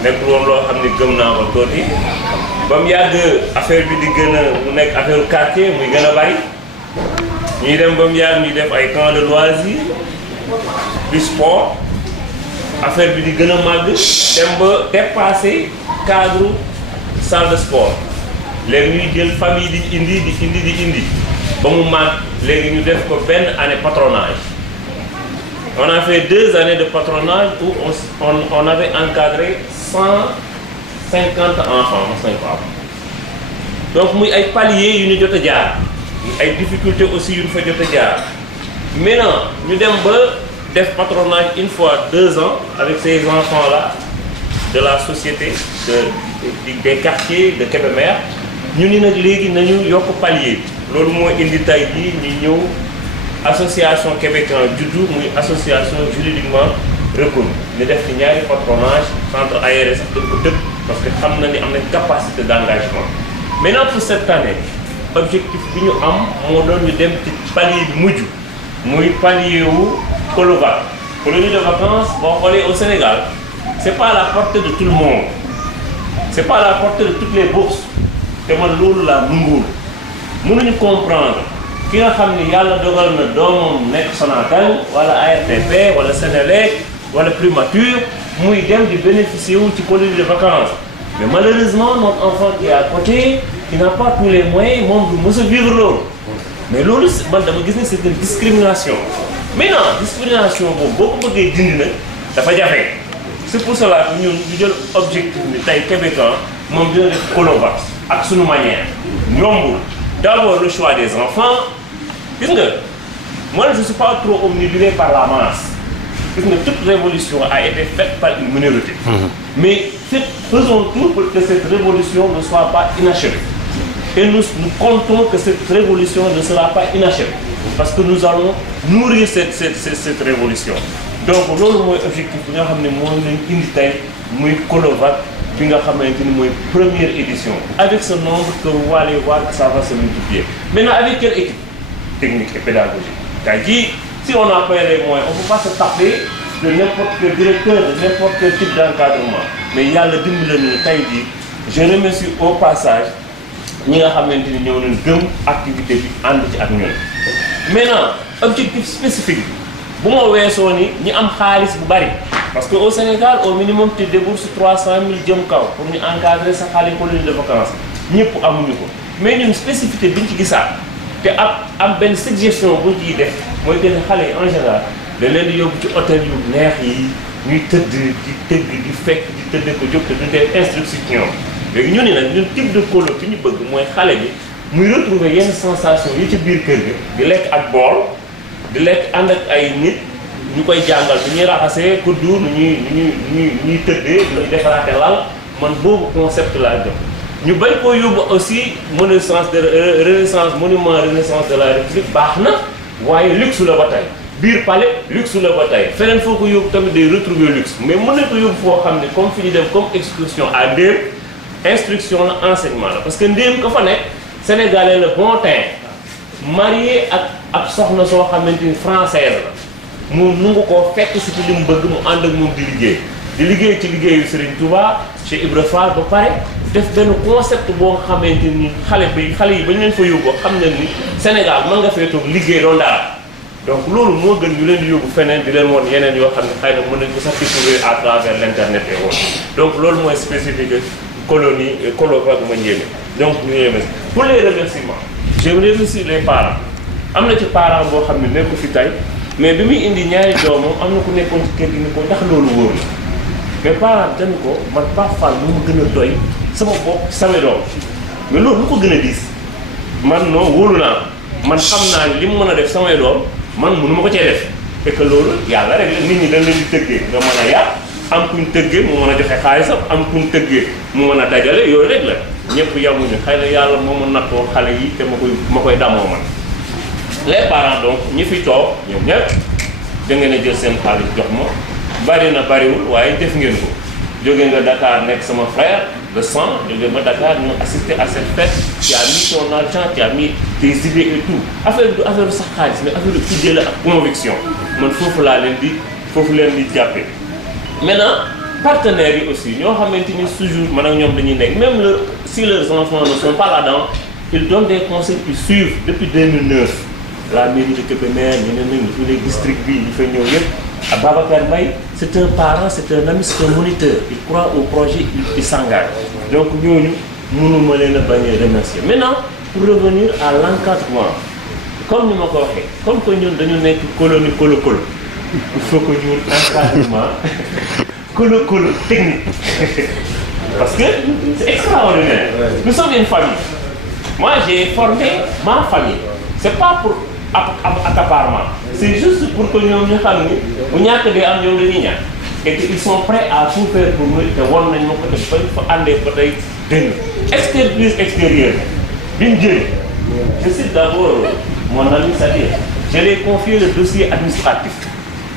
nekk woon loo xam ni gëm naa ko tuuti ba mu yàgg affaire bi di gën a mu nekk affaire quartier muy gën a bari ñuy dem ba mu yàgg ñu def ay camps de loisirs du sport affaire bi di gën a màgg dem ba dépasser cadre salle de sport. léegi ñuy jël famille di indi ba mu màgg léegi ñu def ko benn année patronage on a fait 2 années de patronage où on avait encadré 150 enfants donc muy ay paliers yu ñu jot a jaar ay difficultés aussi yu ñu fa jot a jaar maintenant ñu dem ba def patronage une fois 2 ans avec ces enfants là de la société des quartiers de Kébémer. ñu ni nag léegi nañu yokk palier loolu moo indi tay jii ñu ñëw association Québécois juddu muy association juridiquement reconnue ñu def ci ñaari patronage centre aéré sax dañ ko dëkk parce que xam na ni am nañ capacité d'engagement. maintenant pour cette année objectif bi ñu am moo doon ñu dem ci palier bi mujj muy palier wu Colovat. colonie de vacances boo xoolee au Sénégal c'est pas à la portée de tout le monde c'est pas à la portée de toutes les bourses. te man loolu laa nunguwul mënuñu comprendre ki nga xam ni yàlla dogal na doomam nekk Sonatel wala ARTP wala Sénélec wala Primature muy dem di bénéficier wu ci colonie de vacances mais malheureusement notre enfant qui est à côté qui n'a pas tous les moyens moom du mës a vivre loolu mais loolu man dama gis ne c'est une discrimination maintenant discrimination boobu boo ko bëggee dindi nag dafa jafe c'est pour cela que ñun ñu jël objectif ni tey Québécois moom dina def Colovat ak suñu manière yombul. D'abord le choix des enfants gis nga moi je suis pas trop omnibulé par la masse gis nga toute révolution a été faite par une minorité. Mais faisons tout pour que cette révolution ne soit pas inachevée. Et nous comptons que cette révolution ne sera pas inachevée. Parce que nous allons nourrir cette révolution. Donc loolu mooy objectif bi nga xam ne moo leen indi tey muy Colovac bi nga xamante ni mooy première édition. Avec ce nombre que vous allez voir que ça va se multiplier. Maintenant avec quelle équipe technique et pédagogique? Tey jii si on a pas les moyens on ne peut pas se taper de n'importe quel directeur, de n'importe quel type d'encadrement. Mais yàlla dimbali nañu tey jii je remercie au passage ñi nga xamante ni ñëw nañ gëm activité bi ànd ci ak ñun. Maintenant objectif spécifique bi bu ma weesoo ni ñi am xaalis bu bari parce que au Sénégal au minimum tu débourses 300 000 jëm kaw pour ñu encadrer sa xale colonie de vacances ñëpp amuñu ko mais ñun spécificité biñ ci gisaat te am benn suggestion buñ ciy def mooy que xale yi en général da leen di yóbbu ci hôtel yu neex yi ñuy tëdd di tëgg di fekk di tëdd ko jóg te du def instruction léegi ñu ne nag ñun type de colo bi ñu bëgg mooy xale bi muy retrouver yenn sensation yi ci biir kër gi di lekk ak bool di lekk ànd ak ay nit ñu koy jàngal bi ñuy raxasee kuddu nu ñuy tëddee nu ñuy defaraate lal man boobu concept laa jox ñu bañ koo yóbbu aussi renaissance monument renaissance de la République baax na waaye luxe la ba tey biir palais luxe la ba tey feneen foo ko yóbbu tamit day retrouver luxe mais mën nañ ko yóbbu foo xam ne comme fi ñu dem comme excursion à Ndéem instruction la enseignement la parce que Ndéem ka fa nekk sénégalais la bon teint marié ak soxna soo xamante ni française la mu nungu koo fekk si ci li mu bëgg mu ànd ak moom di liggéey ci liggéeyu Serigne Touba chez Ibra Fall ba pare def benn concept boo xamante ni xale yi ba ñu leen fa yóbbu xam ne ni Sénégal mën nga fee toog liggéey doon dara donc loolu moo gën ñu leen di yóbbu feneen di leen woon yeneen yoo xam ne xëy na mën nañ ko sax découvrir à travers l'internet et autres donc loolu mooy spécifique colonie Colovac ma njéeme donc ñu ngi remercier pour les remerciements je remercie les parents am na ci parent boo xam ne nekku fi tey mais bi muy indi ñaari doomam am na ku nekkoon ci kër gi ni ko ndax loolu wóor na mais parent dañu ko man Pape Fall lu mu gën a doy sama bopp sama doom mais loolu lu ko gën a diis man non wóolu naa man xam naa li mu mën a def samay doom man mënu ma ko cee def et que loolu yàlla rek nit ñi dañ leen di tëggee nga mën a yar am kuñ tëggee mu mën a joxe xaalisam am kuñ tëggee mu mën a dajale yooyu rek la ñëpp yamuñu xëy na yàlla moo ma nattoo xale yi te ma koy damoo man les parents donc ñi fi toog ñoom ñëpp da ngeen a jël seen xaalis jox ma bari na bariwul waaye def ngeen ko jóge nga Dakar nekk sama frère de sang jóge ma Dakar ñu assister à cette fête qui a mis ton argent qui a mis tes idées et tout affaire du affaire sax xaalis mais affaire du idée la ak conviction man foofu leen di jàppee maintenant partenaires yi aussi ñoo xamante ni toujours man ak ñoom dañuy nekk même si leurs enfants ne sont pas là-dedans ils donnent des conseils ils suivent depuis 2009 la mairie de Kébémer ñeneen nañ tous les districts bi ñu fa ñëw yëpp Babacar Mbaye c'est un parent c'est un ami c'est un moniteur il croit au projet il s'engage donc ñooñu mënuma leen a bañ a remercier maintenant pour revenir à l'encadrement comme ni ma ko waxee comme que ñun dañu nekk colonie colo il faut que ñun encadrement colo technique parce que c'est extraordinaire nous sommes une famille moi j'ai formé ma famille c'est pas pour accaparement c'est juste pour que ñoom ñu xam ni bu ñàkk dee am ñoom dañuy ñàkk et qu'ils sont prêts à tout faire pour nous te won nañ ma ko def bañ fa àndee ba tey dënn expertise extérieure biñ jël je cite d'abord mon ami Sadir je l'ai confié le dossier administratif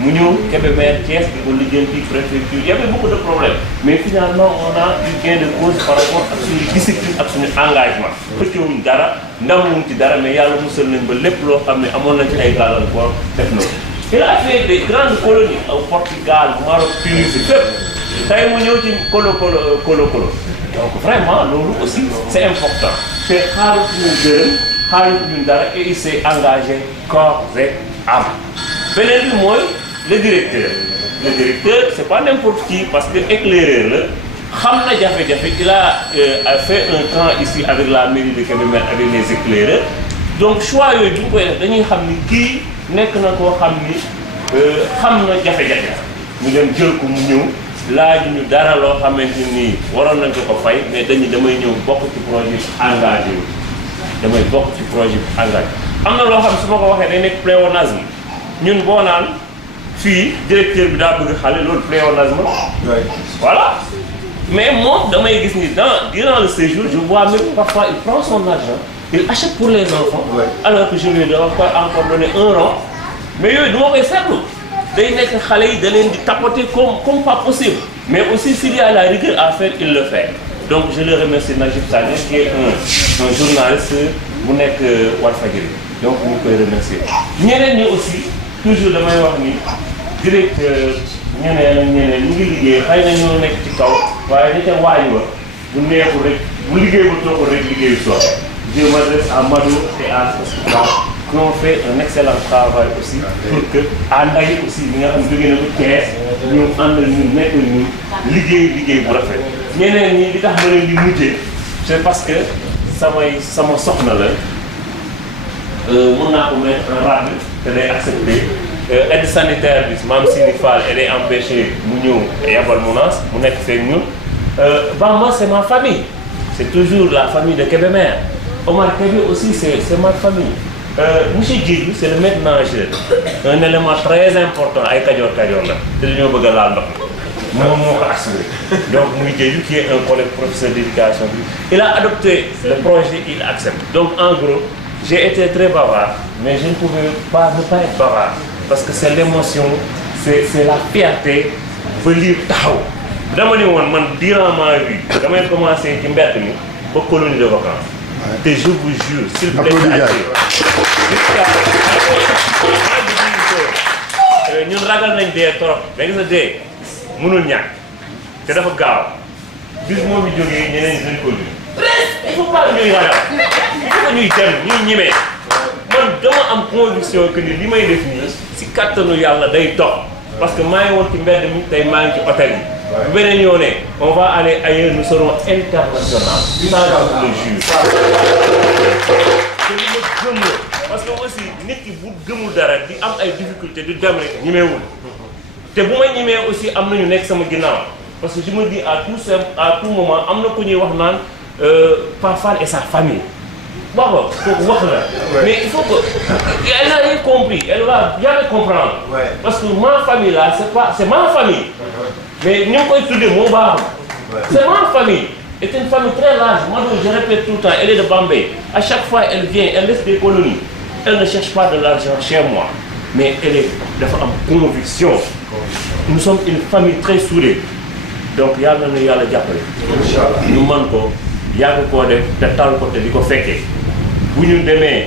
mu ñëw Kébémer Thiès di ko lijjanti préfecture il y avait beaucoup de problèmes mais finalement on a eu gain de cause par rapport ak suñu discipline ak suñu engagement xëccewuñ dara ndawuñ ci dara mais yàlla musal nañ ba lépp loo xam ne amoon nañ ci ay gàllankoor def na ko il a fait des grandes colonies au Portugal Maroc Tunisie fépp tey mu ñëw ci colo donc vraiment loolu aussi c'est important te xaaral suñu gërëm xaaral suñu dara et il s'est engagé corps et âme beneen bi mooy le directeur c'est pas n'importe qui parce que éclaireur la xam na jafe-jafe il a fait un temps ici avec la mairie de Kébémer avec les éclaireurs donc choix yooyu bi ñu koy def dañuy xam ni kii nekk na koo xam ni xam na jafe-jafe mu dem jël ko mu ñëw laajuñu dara loo xamante ni waroon nañ ko fay mais dañu damay ñëw bokk ci projet engagé wu damay bokk ci projet engagé am na loo xam su ma ko waxee day nekk pléonasme ñun boo naan fii directeur bi daa bëgg xale loolu pléonasme voilà mais moom damay gis ni durant le séjour je vois même parfois il prend son argent il achète pour les enfants alors que je lui dois pas encore donner un rond mais yooyu du ma koy seetlu day nekk xale yi da leen di tapoter comme pas possible mais aussi s'il y a la rigueur à faire il le fait donc je le remercie Najib Sané qui est un journaliste bu nekk Walfadjri donc ñu koy remercier ñeneen ñi aussi toujours damay wax ni directeur ñeneen ñu ngi liggéey xëy na ñoo nekk ci kaw waaye ña ca waañ wa bu neexul rek bu liggéey bu toogul rek liggéeyu soo je m'adresse à Madou et à Soustan qui ont fait un excellent travail aussi pour que à Ndaye aussi bi nga xam jógee na ko Thiès ñu àndal ñu nekk ñu liggéey bu rafet ñeneen ñi li tax ma leen di mujjee c'est parce que sama soxna la mën naa ko mettre en rade te day accepté aide sanitaire bi Mame Sini Fall elle est empêchée mu ñëw yabal menace mu nekk feeg ñun Bamba c'est ma famille c'est toujours la famille de Kébémer Omar Kébé aussi c'est ma famille monsieur Diédhiou c'est le maître nageur un élément très important ay kajoor la te dañoo bëgg a laal ndox moom moo ko assuré donc muy Diédhiou qui est un collègue professeur d'éducation il a adopté le projet il accepte donc en gros j'ai été très bavard mais je ne pouvais pas ne pas être bavard parce que c'est l'émotion c'est la fierté ba lii taxaw dama ni woon man durant ma vie damay commencer ci mbedd mi ba colonie de vacances te je vous jure s'il vous plaît ñun ragal nañ dee trop mais gis nga dee mënul ñàkk te dafa gaaw bis moo fi jógee ñeneen ñi dañ ko lii il faut pas ñuy ragal il faut ñuy dem ñuy ñimee man dama am conviction que ni li may def nii si kattanu yàlla day dox parce que maa ngi woon ci mbedd mi tey maa ngi ci hôtel yi bu beneen yoonee on va aller ailleurs nous serons internationaux ça je le jure te li ma gëm la parce que aussi nit ki bu gëmul dara di am ay difficultés du dem rek ñimeewul te bu ma ñimee aussi am nañu nekk sama ginnaaw parce que je me dis à tout moment am na ku ñuy wax naan Pape Fall et sa famille waaw kooku wax la mais il faut que elle n'a rien compris elle va jamais comprendre parce que ma famille là c'est ma famille mais ñu ngi koy tuddee moo baaxul c'est ma famille est une famille très large moi je répète tout le temps elle est de Bambey à chaque fois elle vient elle laisse des colonies elle ne cherche pas de l'argent chez moi mais elle est dafa am conviction nous sommes une famille très soudée donc yàlla na yàlla jàppale ñu mën ko yàgg koo def te tal ko te di ko fekkee bu ñu demee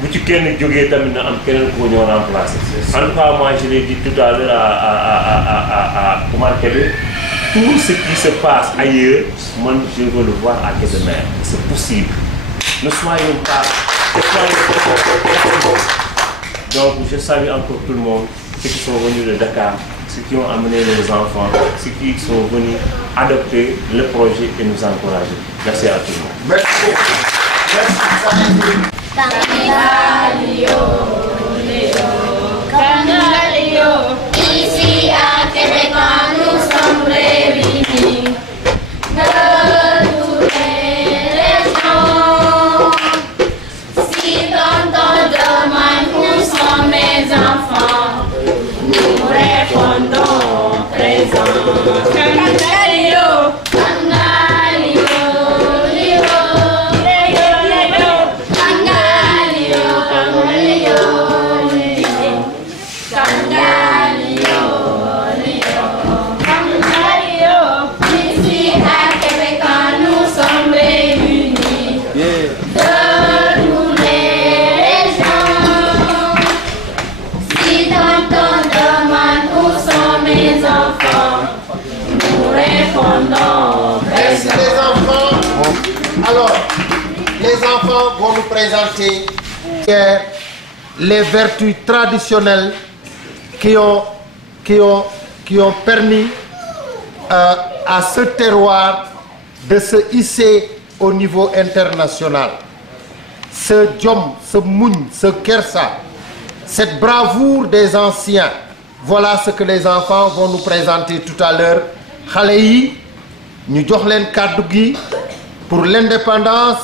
bu ci kenn jógee tamit na am keneen ko ñoo remplacer en tout cas moi je l'ai dit tout à l'heure à Omar Kébé tout ce qui se passe ailleurs man je veux le voir à Kébémer c'est possible ne soyons pas donc je salue encore tout le monde ceux qui sont venus de Dakar ceux qui ont amené les enfants ceux qui sont venus adopter le projet et nous encourager merci à tout le monde. Merci. Ici à Québec, nous sommes réunis de toutes les régions. Si tonton demande où sont mes enfants, nous répondons présents. Alors, les enfants vont nous présenter les vertus traditionnelles qui ont permis à ce terroir de se hisser au niveau international. Ce djom, ce mougne, ce kersa, cette bravoure des anciens, voilà ce que les enfants vont nous présenter tout à l'heure xale yi ñu jox leen kàddu gi pour l'indépendance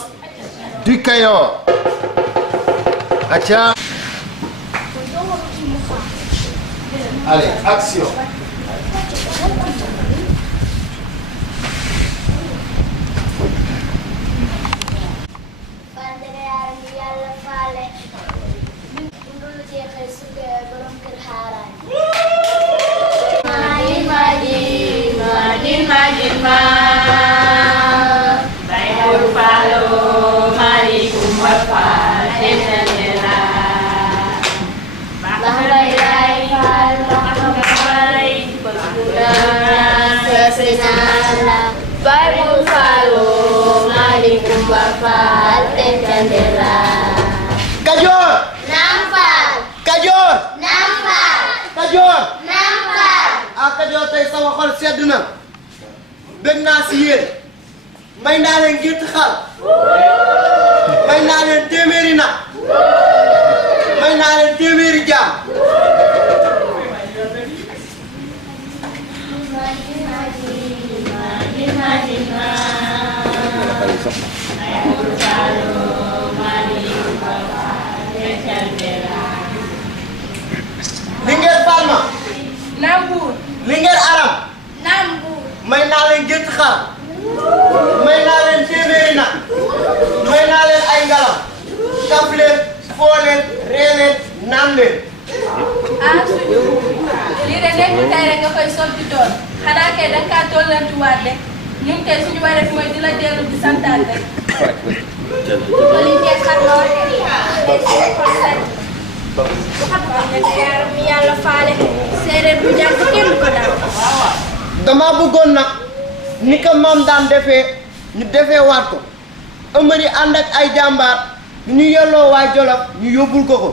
du Kayor. Acha. Allez, action. Bible follow, Mali Kumbafal, Tencandela. Kayor! Nampal! Kayor! Nampal! Kayor! Nampal! Ah Kayor tey sama xol sedd na. Bëgg naa si yéen. May naa leen gétt xal. May naa leen téeméeri nag. May naa leen téeméeri jaam. Linguère Palma. Nambour. Linguère Aram. Nambour. May naa leen gétt xar. May naa leen téeméeri nag. May naa leen ay ngalam. Kaf leen, foo leen, ree leen, naan leen. ah suñu lii de nekk tey rek nga koy sotti tool xanaa kay da nga kaa tollantuwaat rek ñun kay suñu wareef mooy di la dellu di santaat rek. Li ngeen xam lool de. Yàlla faale séeréer bu jàng kenn ko daal. Dama bëggoon nag ni ko maam daan defee ñu defee waat ko. Amari ànd ak ay jàmbaar ñu yelloo waa Jolof ñu yóbbul ko ko.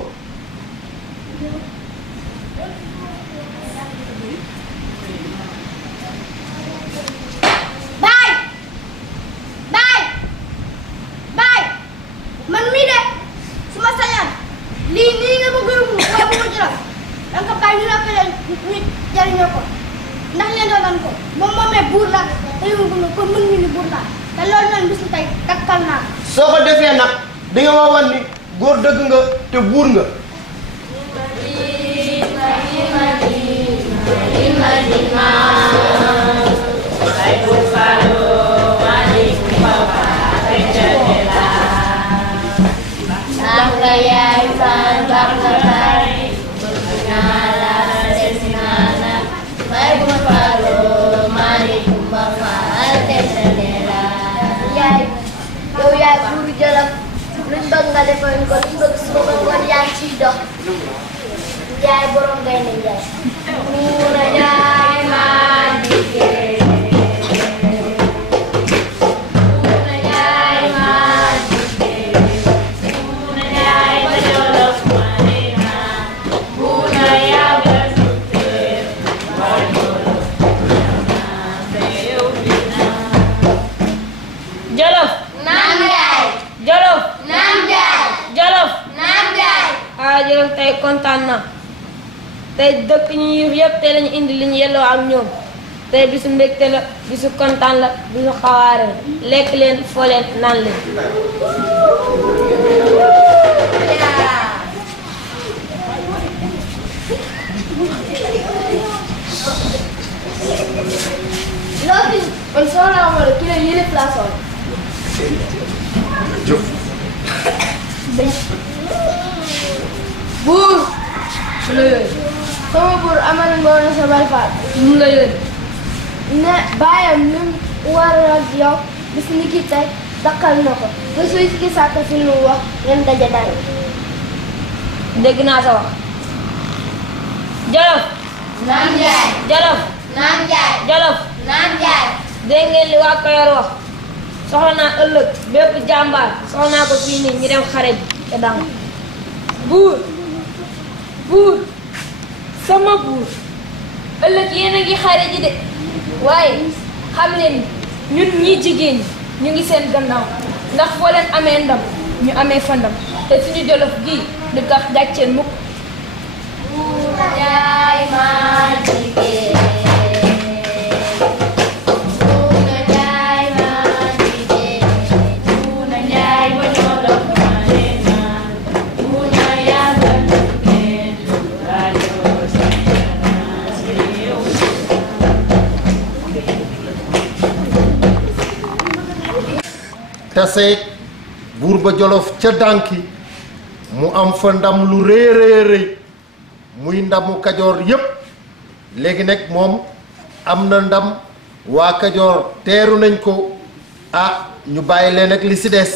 Man mii de su ma sañoon lii nii nga bëgg a mu mooy bu ma jëloon da nga ko bàyyi ñu ne ñu jariñoo ko ndax leen doon ko moom moomee buur la te yow ko mën ñu ni buur la te loolu noonu bis tey takkal naa ko. Soo ko defee nag di nga ma wan ni góor dëgg nga te buur nga. Yaay fan bakka bay nala sesinala bay bu falo mari kumba fal tesenela yaay yow yaay buuru Jolof luñ bëgg nga defoon ko luñ bëgg suba ba ngoon yaa ngi ciy dox yaay borom gaynde njaay muuna yaay maa diggee Jolof tey kontaan na tey dëkk ñu yëf yëpp tey lañu indi li ñu yelloo ak ñoom tey bisu mbégte la bisu kontaan la bisu xawaare lekk leen foo leen naan leen. loolu man soxla ma la kii la yéene place woon. buur su la yooyu sama buur amal ngoon sa bay faat mu la yooyu ne bàyyam lu war ak yow bis ni ki tey dakkal na ko ba suy ki sàkk si lu wax ngeen daje dal dégg naa sa wax Jolof naam jaay Jolof naam jaay Jolof naam jaay dégg ngeen li waa Kayor wax soxla naa ëllëg bépp jàmbaar soxla naa ko fii nii ñu dem xare bi te dang buur buur sama buur ëllëg yéen a ngi xare ji de waaye xam leen ñun ñii jigéen ñi ñu ngi seen gannaaw ndax foo leen amee ndam ñu amee fa ndam te suñu Jolof gii du tax gàcceel mukk buur yaay maa jigéen taseeg buur ba Jolof ca Danki mu am fa ndam lu rëy muy ndamu Kajoor yépp léegi nag moom am na ndam waa Kajoor teeru nañ ko ñu bàyyi leen ak li ci des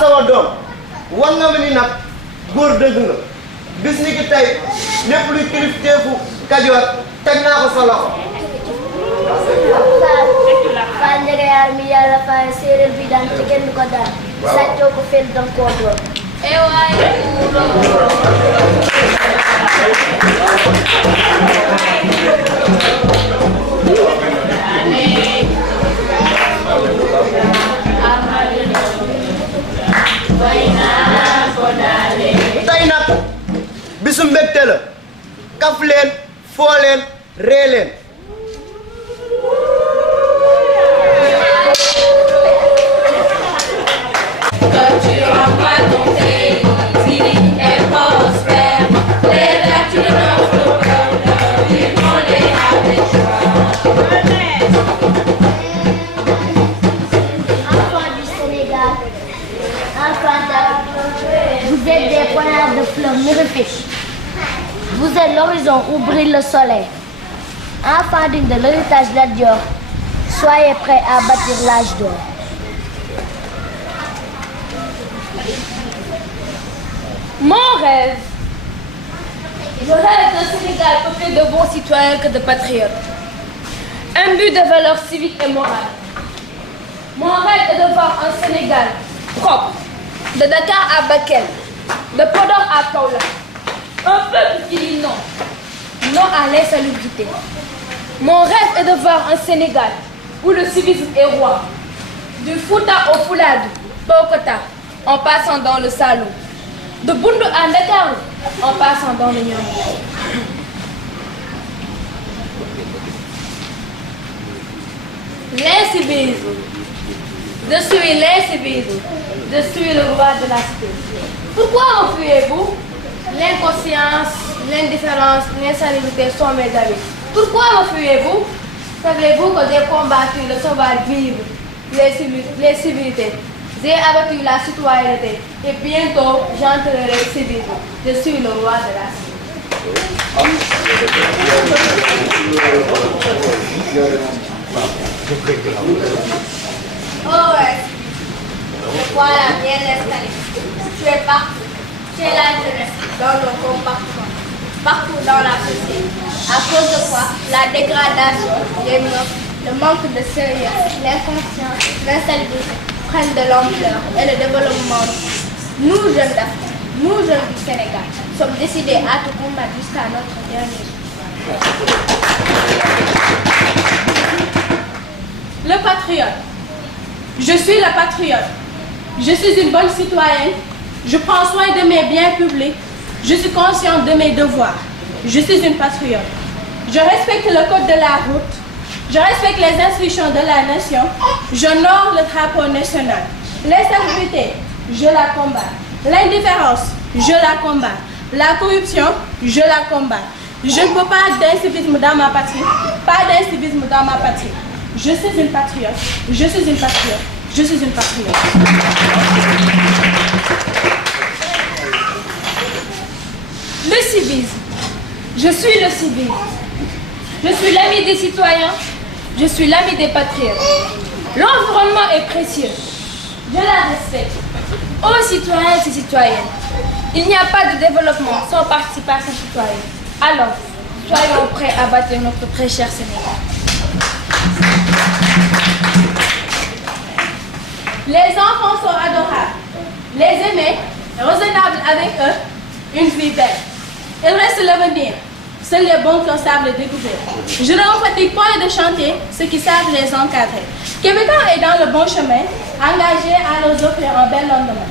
sama doom war nga ma ni nag góor dëgg nga bis ni ki tey lépp luy kilifteefu Kajoor teg naa ko sa loxo. Fane Ndiaga yaar mi yàlla fay séeréer bi daan ci kenn du ko daan. sàccoo ko fenn danga koo doon. tey nag bisu mbégte la kaf leen foo leen ree leen. Vous êtes des poignards de fleurs mirifiques. Vous êtes l'horizon où brille le soleil. Enfants dignes de l'héritage de Dior, soyez prêts à bâtir l'âge d'or. Mon rêve. Je rêve d'un Sénégal peuplé de bons citoyens que de patriotes. Imbu de valeurs civiques et morales. Mon rêve est de voir un Sénégal propre, de Dakar à Bakel, de Podor à Kaolack. Un peuple qui dit non, non à l'insalubrité. Mon rêve est de voir un Sénégal où le civisme est roi. Du Fouta au Fouladou, Bokota, en passant dans le Saloum. De Bundu à Ndakaaru, en passant dans le Nioro. L'incivisme. Je suis l'incivisme. Je suis le roi de la cité. Pourquoi m'enfuyez-vous? L'inconscience, l'indifférence, l'insalubrité sont mes amis. Pourquoi m'enfuyez-vous? Savez-vous que j'ai combattu le savoir-vivre, les civilités? J'ai abattu la citoyenneté et bientôt j'entrerai civisme. Je suis le roi de la cité. Oh ouais, voilà, bien installé. Tu es partout. Tu es la jeunesse dans nos compartiments, partout dans la société. À cause de quoi? La dégradation des mœurs, le manque de sérieux, l'inconscience, l'insalubrité prennent de l'ampleur et le développement. Nous, jeunes d'Afrique, nous, jeunes du Sénégal, sommes décidés à tout combattre jusqu'à notre dernier jour. Le patriote. Je suis le patriote. Je suis une bonne citoyenne. Je prends soin de mes biens publics. Je suis consciente de mes devoirs. Je suis une patriote. Je respecte le code de la route. Je respecte les instructions de la nation. J'honore le drapeau national. L'insécurité, je la combats. L'indifférence, je la combats. La corruption, je la combats. Je ne veux pas d'incivisme dans ma patrie. Pas d'incivisme dans ma patrie. Je suis une patriote. Je suis une patriote. Je suis une patriote. Le civisme. Je suis le civisme. Je suis l'ami des citoyens. Je suis l'ami des patriotes. L'environnement est précieux. Je la respecte. Ô citoyens et citoyennes, il n'y a pas de développement sans participation citoyenne. Alors, soyons prêts à bâtir notre très cher Sénégal. Les enfants sont adorables. Les aimer, raisonnables avec eux, une vie belle. Il reste l'avenir. Seuls les bons cœurs savent le découvrir. Je ne me fatigue point de chanter ceux qui savent les encadrer. Québécois est dans le bon chemin, engagé à leur offrir un bel lendemain.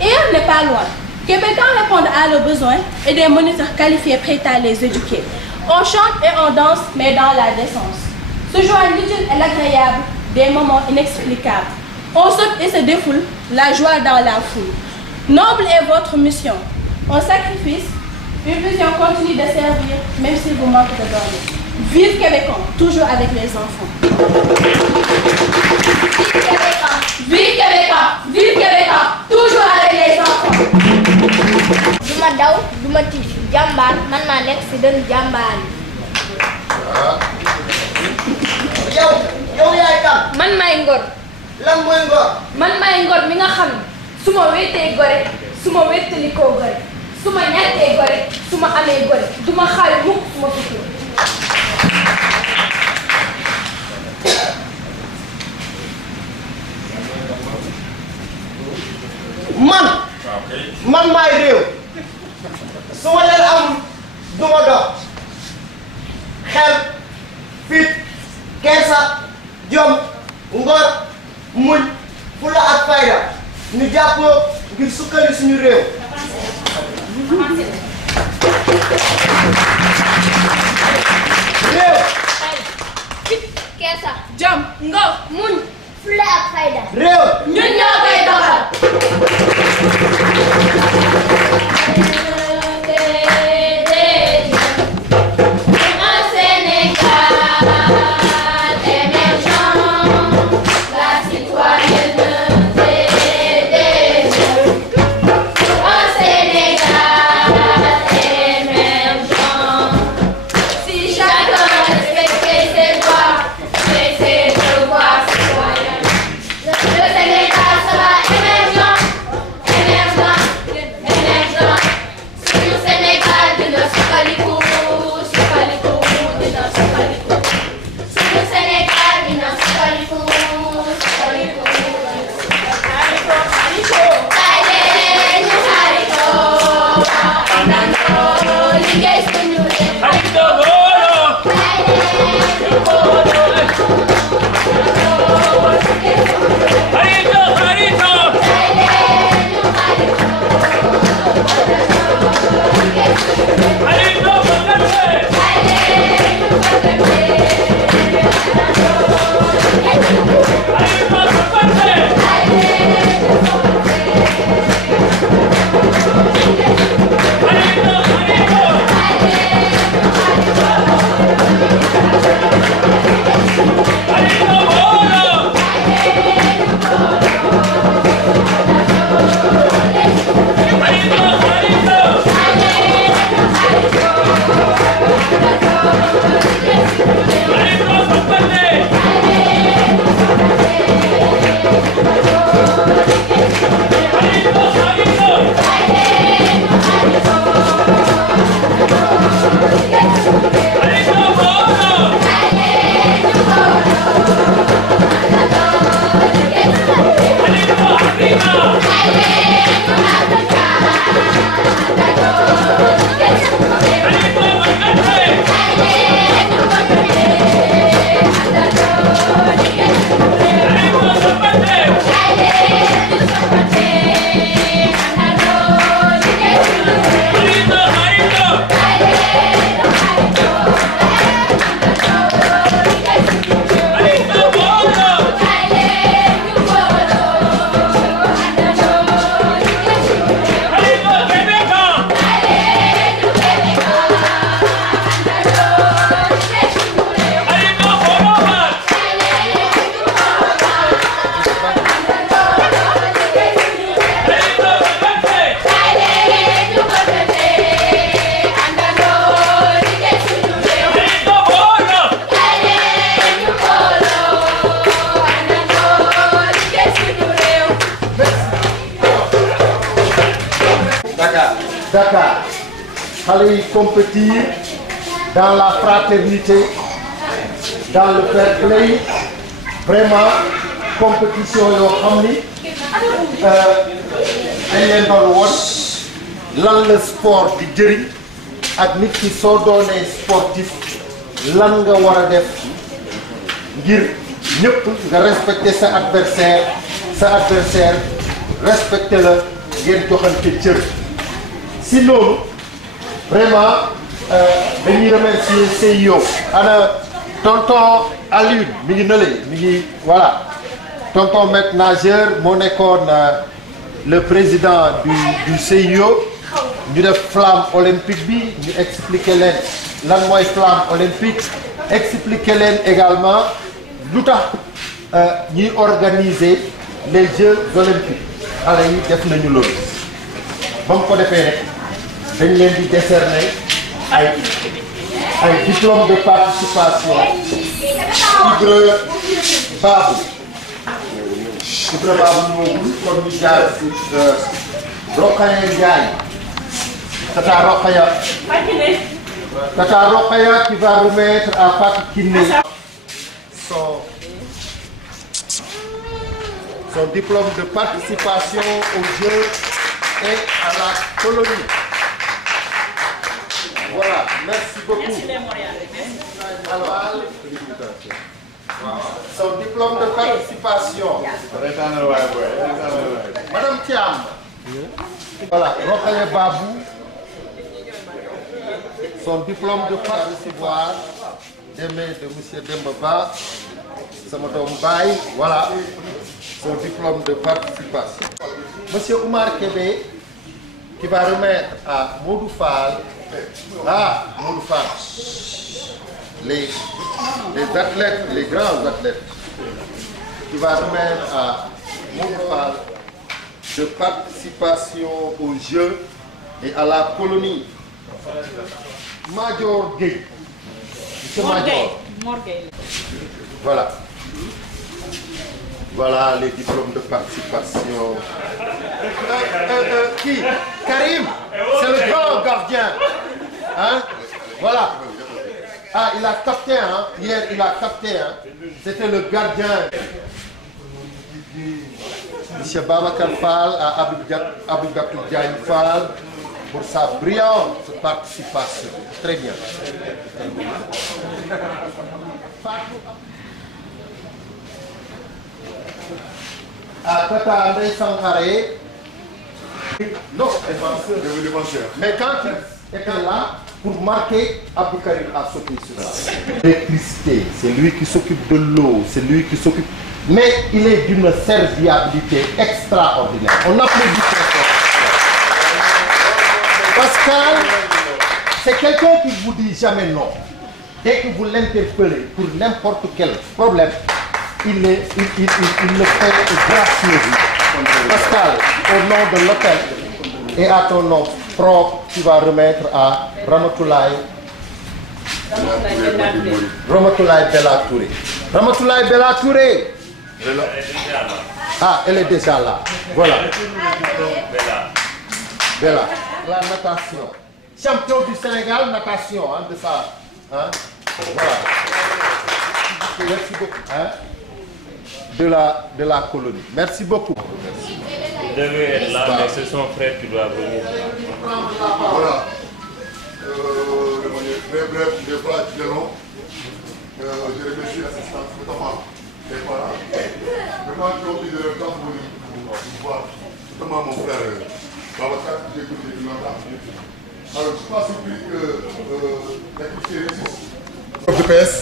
Et elle n'est pas loin. Québécois répondent à leurs besoins et des moniteurs qualifiés prêts à les éduquer. On chante et on danse, mais dans la décence. Se joignent l'utile et l'agréable, des moments inexplicables. On saute et se défoule, la joie dans la foule. Noble est votre mission. On sacrifice, une vision continue de servir, même si vous manquez de dormir. Vive Québécois, toujours avec les enfants. Vive Québécois, vive Québécois, vive Québécois, toujours avec les enfants. Duma daw, duma tiit, jàmbaar man maa nekk si dënn jàmbaar yi. yow yaay kan. man maay Ngor. lan mooy Ngor. man maay Ngor mi nga xam ne su ma wéetee gore su ma wéetalikoo gore su ma ñàkkee gore su ma amee gore du ma xaale mukk su ma tukkee. man maay réew su ma leen am du ma dox xel fit kersa jom ngor muñ fula ak fayda ñu jàppoo ngir sukkali suñu réew. réew. fit kersa jom ngor muñ fula ak fayda. réew. ñun ñoo koy doxal. Dakar xale yi compétir dans la fraternité dans le fair play vraiment compétition yoo xam ni dañ leen doon woon lan la sport di jëriñ ak nit ki soo doonee sportif lan nga war a def ngir ñëpp nga respecter sa adversaire respecter la ngeen joxante cër si loolu vraiment dañuy remercier CIO ana tonton Alioune mi ngi nële mi ngi voilà tonton maître nageur moo nekkoon le président du CIO ñu def flamme olympique bi ñu expliquer leen lan mooy flamme olympique expliquer leen également lu tax ñuy organiser les Jeux olympiques xale yi def nañu loolu ba mu ko defee rek dañ leen di décerner ay diplôme de participation Ibra Babou ñëwul kon ñu jaar si Rokhaya Ndiaye Tata Rokhaya qui va remettre à Fatou Kiné son diplôme de participation aux Jeux et à la colonie. Voilà, merci beaucoup. Alors, son diplôme de participation. Madame Thiam. Voilà, Rokhaya Babou. Son diplôme de participation. Aimé de M. Dembaba. Samadom Baye. Voilà. Son diplôme de participation. Monsieur Oumar Kébé, qui va remettre à Modou Fall, Modou Fall, les athlètes, les grands athlètes, qui va remettre à Modou Fall de participation aux Jeux et à la colonie. Major Gueye. Monsieur Major. Voilà. Voilà les diplômes de participation. Qui? Karim, c'est le grand gardien. Hein? Voilà. Ah, il a capté, hein? Hier, il a capté, hein? C'était le gardien. Monsieur Babacar Fall à Aboubacar Diagne Fall pour sa brillante participation. Très bien. À Tata André Sankaré. Non, défenseur. Mais quand il était là, pour marquer, Abdou Karim a sauté sur ça. L'électricité, c'est lui qui s'occupe de l'eau, c'est lui qui s'occupe. Mais il est d'une serviabilité extraordinaire. On applaudit très fort. Pascal, c'est quelqu'un qui vous dit jamais non. Dès que vous l'interpellez pour n'importe quel problème, il le fait gracieusement. Pascal, au nom de l'hôtel et à ton nom propre, tu vas remettre à Ramatoulaye Bella Touré. Ramatoulaye Bella Touré. Ah, elle est déjà là. Voilà. Bella. La natation. Champion du Sénégal, natation, hein, de ça. Hein? Voilà. Merci beaucoup. Hein? De la colonie. Merci beaucoup. Vous devez être là, mais c'est son frère qui doit venir. Voilà. Très bref, je ne vais pas être long. Je remercie l'assistance, notamment les parents. Vraiment, qui ont mis de leur temps pour nous voir. Notamment mon frère Babacar, que j'ai écouté depuis longtemps. Alors, je ne suis pas surpris que l'activité réussisse. Prof de PS,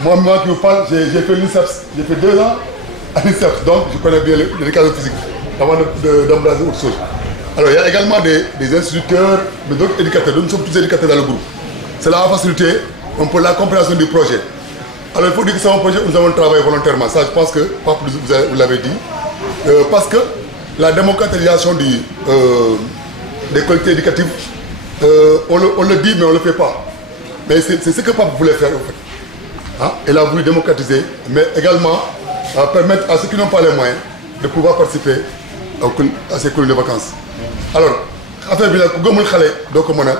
moi qui vous parle, j'ai fait l'INSEPS, j'ai fait 2 ans à l'INSEPS, donc je connais bien l'éducation physique, avant d'embraser autre chose. Alors il y a également des instituteurs, mais d'autres éducateurs, nous sommes tous éducateurs dans le groupe. Cela va faciliter un peu la compréhension du projet. Alors il faut dire que c'est un projet où nous avons travaillé volontairement, ça je pense que vous l'avez dit, parce que la démocratisation des collectivités éducatives, on le dit mais on ne le fait pas. Mais c'est ce que Pape voulait faire en fait. Hein? Il a voulu démocratiser, mais également permettre à ceux qui n'ont pas les moyens de pouvoir participer à ces colonies de vacances. Alors, affaire bi la ku gëmul xale doo ko mën a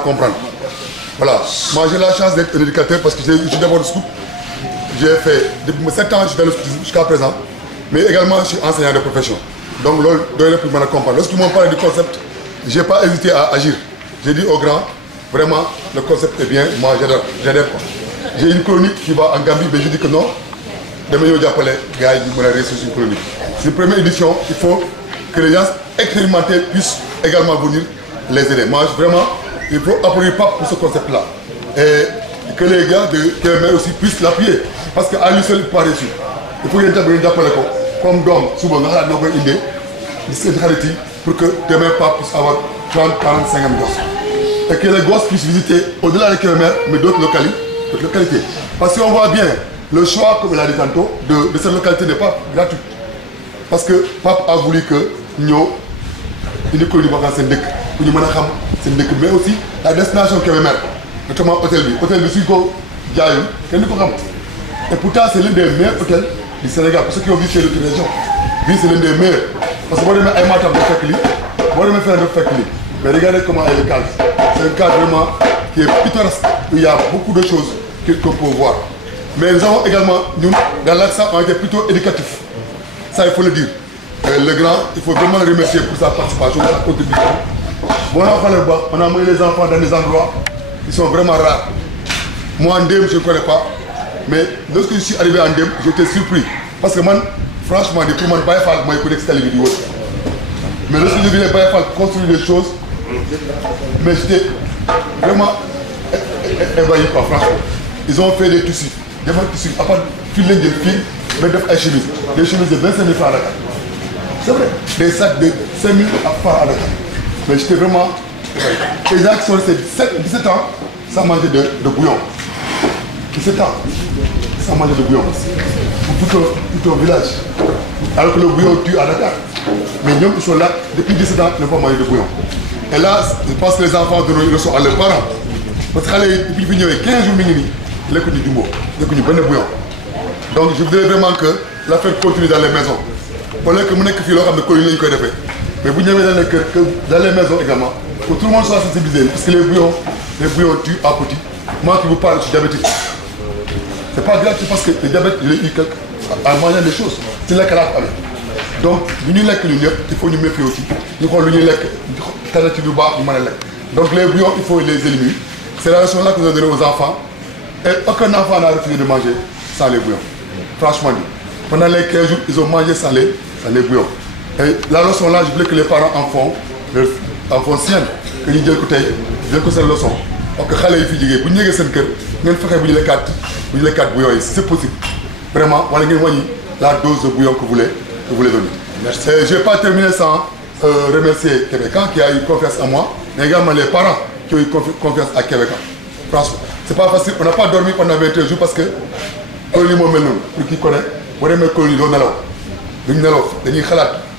comprendre. Voilà, moi j'ai la chance d'être un éducateur parce que je suis d'abord scout. J'ai fait depuis 7 ans, je suis dans le scoutisme jusqu'à présent, mais également je suis enseignant de profession. Donc, loolu doy na pour mën a comprendre. Lorsqu'ils m'ont parlé du concept, je n'ai pas hésité à agir. j'ai dit aux grands, vraiment, le concept est bien, moi j'adhère quoi. J'ai une chronique qui va en Gambie, mais je dis que non, demain il y a des gars qui vont réussir une chronique. C'est la première édition, il faut que les gens expérimentés puissent également venir les aider. Moi, vraiment, il faut applaudir pas pour ce concept-là. Et que les gars de KMR aussi puissent l'appuyer. Parce qu'à lui seul, il ne peut pas réussir. Il faut qu'il y ait un comme Dom, souvent, on a une idée, pour que demain pas puisse avoir 30, 40, 50 gosses. Et que les gosses puissent visiter au-delà de KMR, mais d'autres localités. Parce qu'on voit bien, le choix, comme il a dit tantôt, de cette localité n'est pas gratuit. Parce que Pape a voulu que nous, une colonie de vacances, c'est mais aussi la destination KMR, notamment Hôtel B. Hôtel B, c'est quoi? Et pourtant, c'est l'un des meilleurs hôtels du Sénégal. Pour ceux qui ont visité l'autre région, c'est l'un des meilleurs. Parce que moi, je vais faire un Fekli. Mais regardez comment est le cadre. C'est un cadre vraiment qui est pittoresque. Il y a beaucoup de choses qu'on peut voir. Mais nous avons également, nous, dans l'accent, on a été plutôt éducatif. Ça, il faut le dire. Le grand, il faut vraiment le remercier pour sa participation, sa contribution. Bon, on a mis les enfants dans des endroits qui sont vraiment rares. Moi, en Ndem, je ne connais pas. Mais lorsque je suis arrivé en Ndem, j'étais surpris. Parce que moi, franchement, depuis mon Bayfal, moi, je connais les vidéos. Mais lorsque je venais Bayfal construire des choses, mais j'étais vraiment ébahi, franchement. Ils ont fait des tissus. Des tissus, à part filer des fils, mais des chemises. Des chemises de 25 000 francs à Dakar. C'est vrai. Des sacs de 5 000 francs à Dakar. Mais j'étais vraiment. Les gens qui sont restés 17 ans, ça mangeait de bouillon. 17 ans, ça mangeait de bouillon. Pour tout un village. Alors que le bouillon tue à Dakar. Mais nous, ils sont là, depuis 17 ans, ils n'ont pas mangé de bouillon. Et là, je pense que les enfants de nous, ils sont à leurs parents. Parce que depuis qu'ils viennent 15 jours, ils ont connu du mot, ils ont connu bon bouillon. Donc je voudrais vraiment que la fête continue dans les maisons. Pour que nous ayons fait de colline, mais vous n'avez dans les maisons également, pour que tout le monde soit sensibilisé. Parce que les bouillons tuent à petit. Moi qui vous parle, je suis diabétique. C'est pas grave, c'est parce que le diabète, il est en mangeant des choses. C'est là qu'elle a parlé. Donc, il faut nous méfier aussi. Il faut nous donc les bouillons, il faut les éliminer. C'est la leçon là que nous avons donnée aux enfants. Et aucun enfant n'a refusé de manger sans les bouillons. Franchement dit. Pendant les 15 jours, ils ont mangé sans les bouillons. Et la leçon là, je voulais que les parents en font sienne. Que nous disons que cette leçon. Donc, les filles disent que si vous avez les 4 bouillons, c'est possible. Vraiment, on a la dose de bouillon que vous voulez donner. Merci. Je ne vais pas terminer sans remercier Québécois qui a eu confiance en moi, mais également les parents qui ont eu confiance à Québécois. Franchement, c'est pas facile. On n'a pas dormi pendant 21 jours parce que pour qui connaît, on aime Colonie, on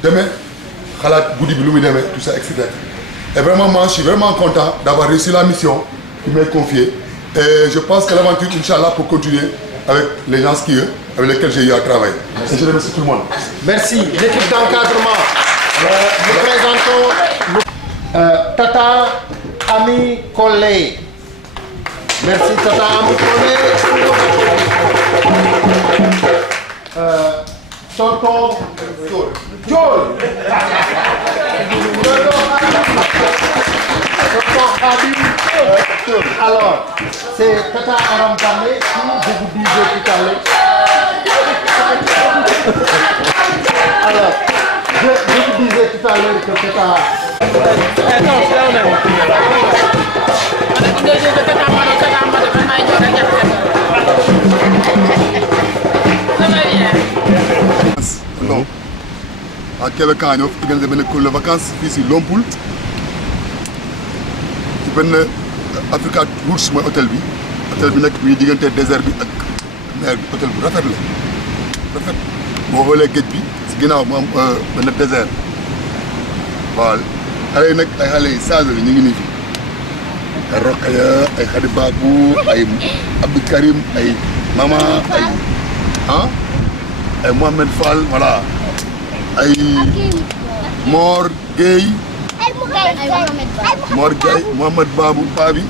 demain, tout ça, etc. Et vraiment, moi, je suis vraiment content d'avoir réussi la mission qui m'est confiée. Et je pense que l'aventure, Inch'Allah, pour continuer avec les gens avec lesquels j'ai eu à travailler. Et je remercie tout le monde. Merci. L'équipe d'encadrement. Nous présentons Tata Ami Collé. Merci Tata Ami Collé. Tonton Joel. Alors, c'est Tata Aram Kane qui, je vous disais tout à l'heure. Alors, je vous disais tout à l'heure que Tata... Non. À Québec, on a organisé une cour de vacances ici, Lompoul. C'est un Africa Roots, mon hôtel. Hôtel qui est dans le désert et hôtel bi rafet la rafet boo xoolee géej bi si ginnaaw mu am benn désert waaw xale yi nag ay xale yi sage la ñu ngi nii fi ay Rokhaya ay Khady Babou ay Abdou Karim ay Mama ay Mohamed Fall voilà ay Mor Gueye Mor Gueye Mohamed Babou Paa bi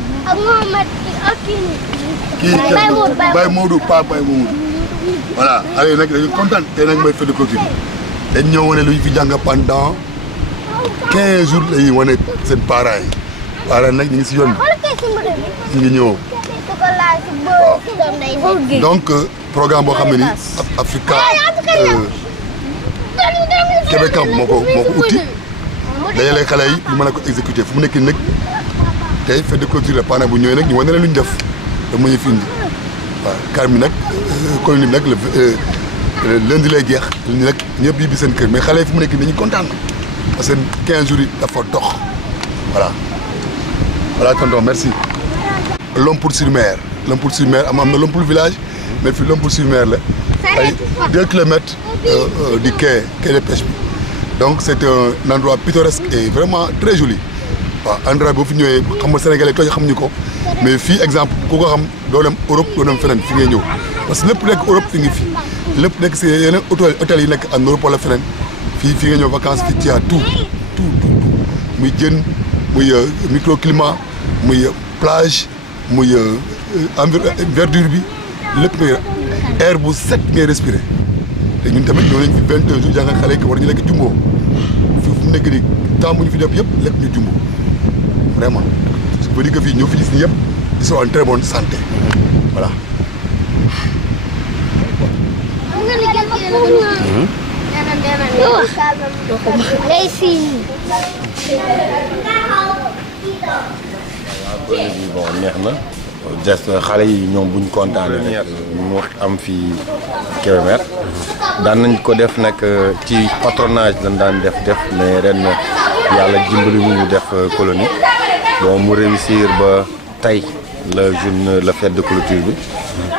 kii Baye Modou Paa Baye Modou voilà xale yi nag dañu kontaan tey nag may fête de clôture dañ ñëw wane lu ñu fi jàng pendant 15 jours la ñuy wane seen parents yi waaye nag ñu ngi si yoon bi ñu ngi ñëw donc programme boo xam ne ni Africa Québec Camp moo ko uti dajale xale yi ñu mën a ko exécuter fu mu nekk nag tey fête de clôture pendant bu ñëwee nag ñu wane leen lu ñu def da mu ñu fi indi waaw car mi nag colonie bi nag lundi lay jeex lundi nag ñëpp yi bi seen kër mais xale yi fu mu nekk dañuy kontaan parce que 15 jours yi dafa dox voilà tonton merci. Lompoul-sur-Mer am na Lompoul village mais fii Lompoul-sur-Mer la ay 2 kilomètres du quai de pêche bi donc c'est un endroit pittoresque et vraiment très joli waaw endroit boo fi ñëwee xam nga sénégalais tooy xamuñu ko mais fii exemple ku ko xam doo dem Europe doo dem feneen fi ngay ñëw parce que lépp nekk Europe fi ngi fi lépp nekk si yeneen hôtel yi nekk en Europe wala feneen fii nga ñëw vacances fii ci tout muy jën muy microclimat muy plage muy verdure bi lépp ngay air bu set ngay respirer te ñun tamit ñoo nañ fi 21 jours jàngal xale yi war ñu lekk jumbo fu mu nekk nii temps bu ñu fi def yëpp lekk ñu jumbo vraiment ce qui veut dire que fii ñoo fi gis ni yëpp ils sont en très bonne santé voilà. bon neex na des xale yi ñoom buñ kontaanee ñu am fi Kébémer daan nañ ko def nag ci patronage lañ daan def mais ren yàlla dimbali ñu def colonie bon mu réussir ba tey la fête de clôture bi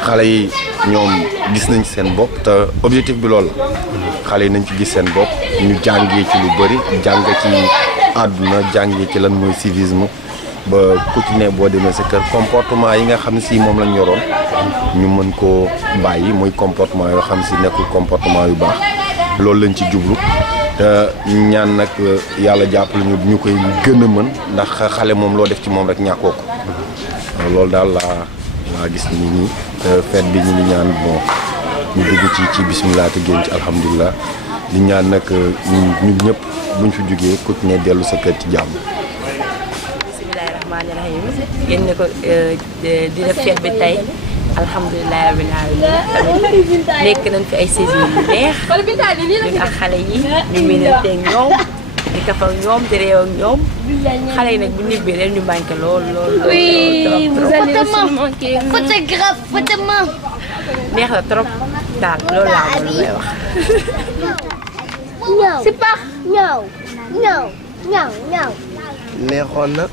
xale yi ñoom gis nañ seen bopp te objectif bi loolu la xale yi nañ ci gis seen bopp ñu jàngee ci lu bëri jàng ci àdduna jàngee ci lan mooy civisme ba ku ci ne boo demee sa kër comportement yi nga xam ne si moom lañ yoroon ñu mën koo bàyyi muy comportement yoo xam si nekkul comportement yu baax loolu lañ ci jublu te ñaan nag yàlla jàppale ñu koy gën a mën ndax xale moom loo def ci moom rek ñàkkoo ko loolu daal laa gis ni nii te fête bi ñu ngi ñaan bon ñu dugg ci bismillah te génn ci alhamdulilah di ñaan nag ñun ñëpp buñ fi jógee ku ci ne dellu sa kër ci jàmm. yéen ne ko di def fête bi tey alhamdulilah rabbil alamin nekk nañ fi ay saison yu neex ñun ak xale yi ñu mënante ak ñoom di kaf ak ñoom di réew ak ñoom xale yi nag bu ñibbee leen ñu manqué lool. oui vous allez aussi manquer. photographe neex na trop daal loolu laa mën lay wax. c'est pas ñaaw. neexoon na.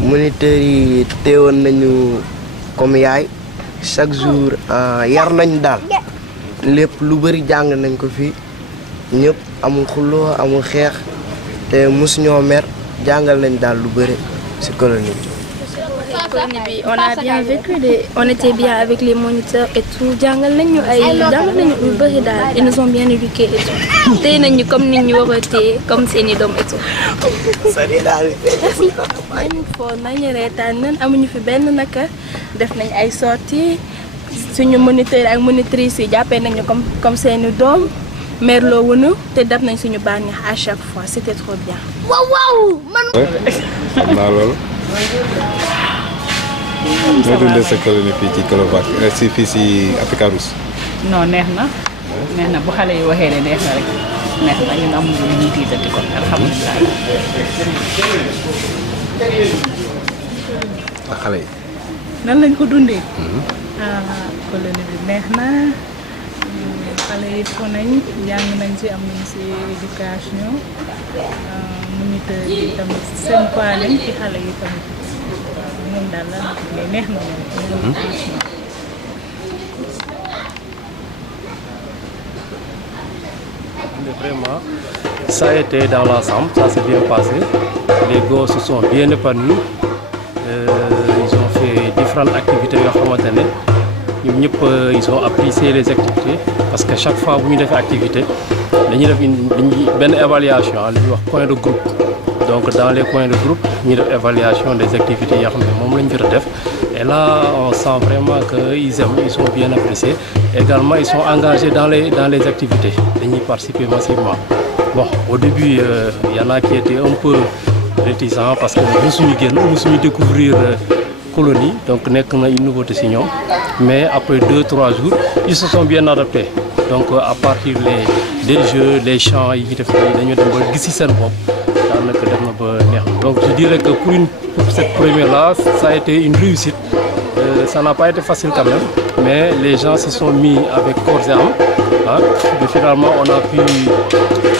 moniteurs yi teewoon nañu comme yaay chaque jour yar nañ daal lépp lu bëri jàng nañ ko fii ñëpp amul xuloo amul xeex te mosuñoo mer jàngal nañ daal lu bëri ci colonie bi. Colonie bi on a bien vécu on était bien avec les moniteurs et tout jàngal nañ ñu lu bëri daal ils nous ont bien éduqués et tout téye nañ ñu comme nit ñu war a téye comme seeni doom et tout. merci. nañu foo nañu reetaan nan amuñu fi benn naka def nañ ay sorties suñu moniteurs ak monitrices yi jàppee nañu comme seeni doom merloo wuñu te def nañ suñu bànneex à chaque fois c'était trop bien. waaw man. xam naa loolu. nga dundee sa colonie fii ci Colobane fii si Africa Rousse. non neex na bu xale yi waxee ne neex na rek neex na ñun amuñu lu ñuy tiitati kon alhamdulilah. ak xale yi. nan lañ ko dundee. colonie bi neex na xale yi fo nañ jàng nañ ci am nañ ci éducation moniteur yi tamit seen poids lañ ci xale yi tamit. moom daal la mais neex na moom. Vraiment, ça a été dans l'ensemble, ça s'est bien passé. Les gosses se sont bien épanouis. Ils ont fait différentes activités. Ils ont apprécié les activités parce que chaque fois que nous faisons une activité, nous avons une évaluation, un point de groupe. Donc dans les points de groupe, nous avons une évaluation des activités. Et là, on sent vraiment qu'ils aiment, ils sont bien appréciés. Également, ils sont engagés dans les activités. Ils y participent massivement. Bon, au début, il y en a qui étaient un peu réticents parce que mosuñu génn mosuñu découvrir colonie donc nekk na une nouveauté si ñoom mais après 2-3 jours ils se sont bien adaptés donc à partir des jeux les chants yi ñu def dañu dem ba gis ci seen bopp daanaka dem na ba neex donc je dirais que pour cette première là ça a été une réussite. Ça n'a pas été facile quand même, mais les gens se sont mis avec corps et âme. Et finalement, on a pu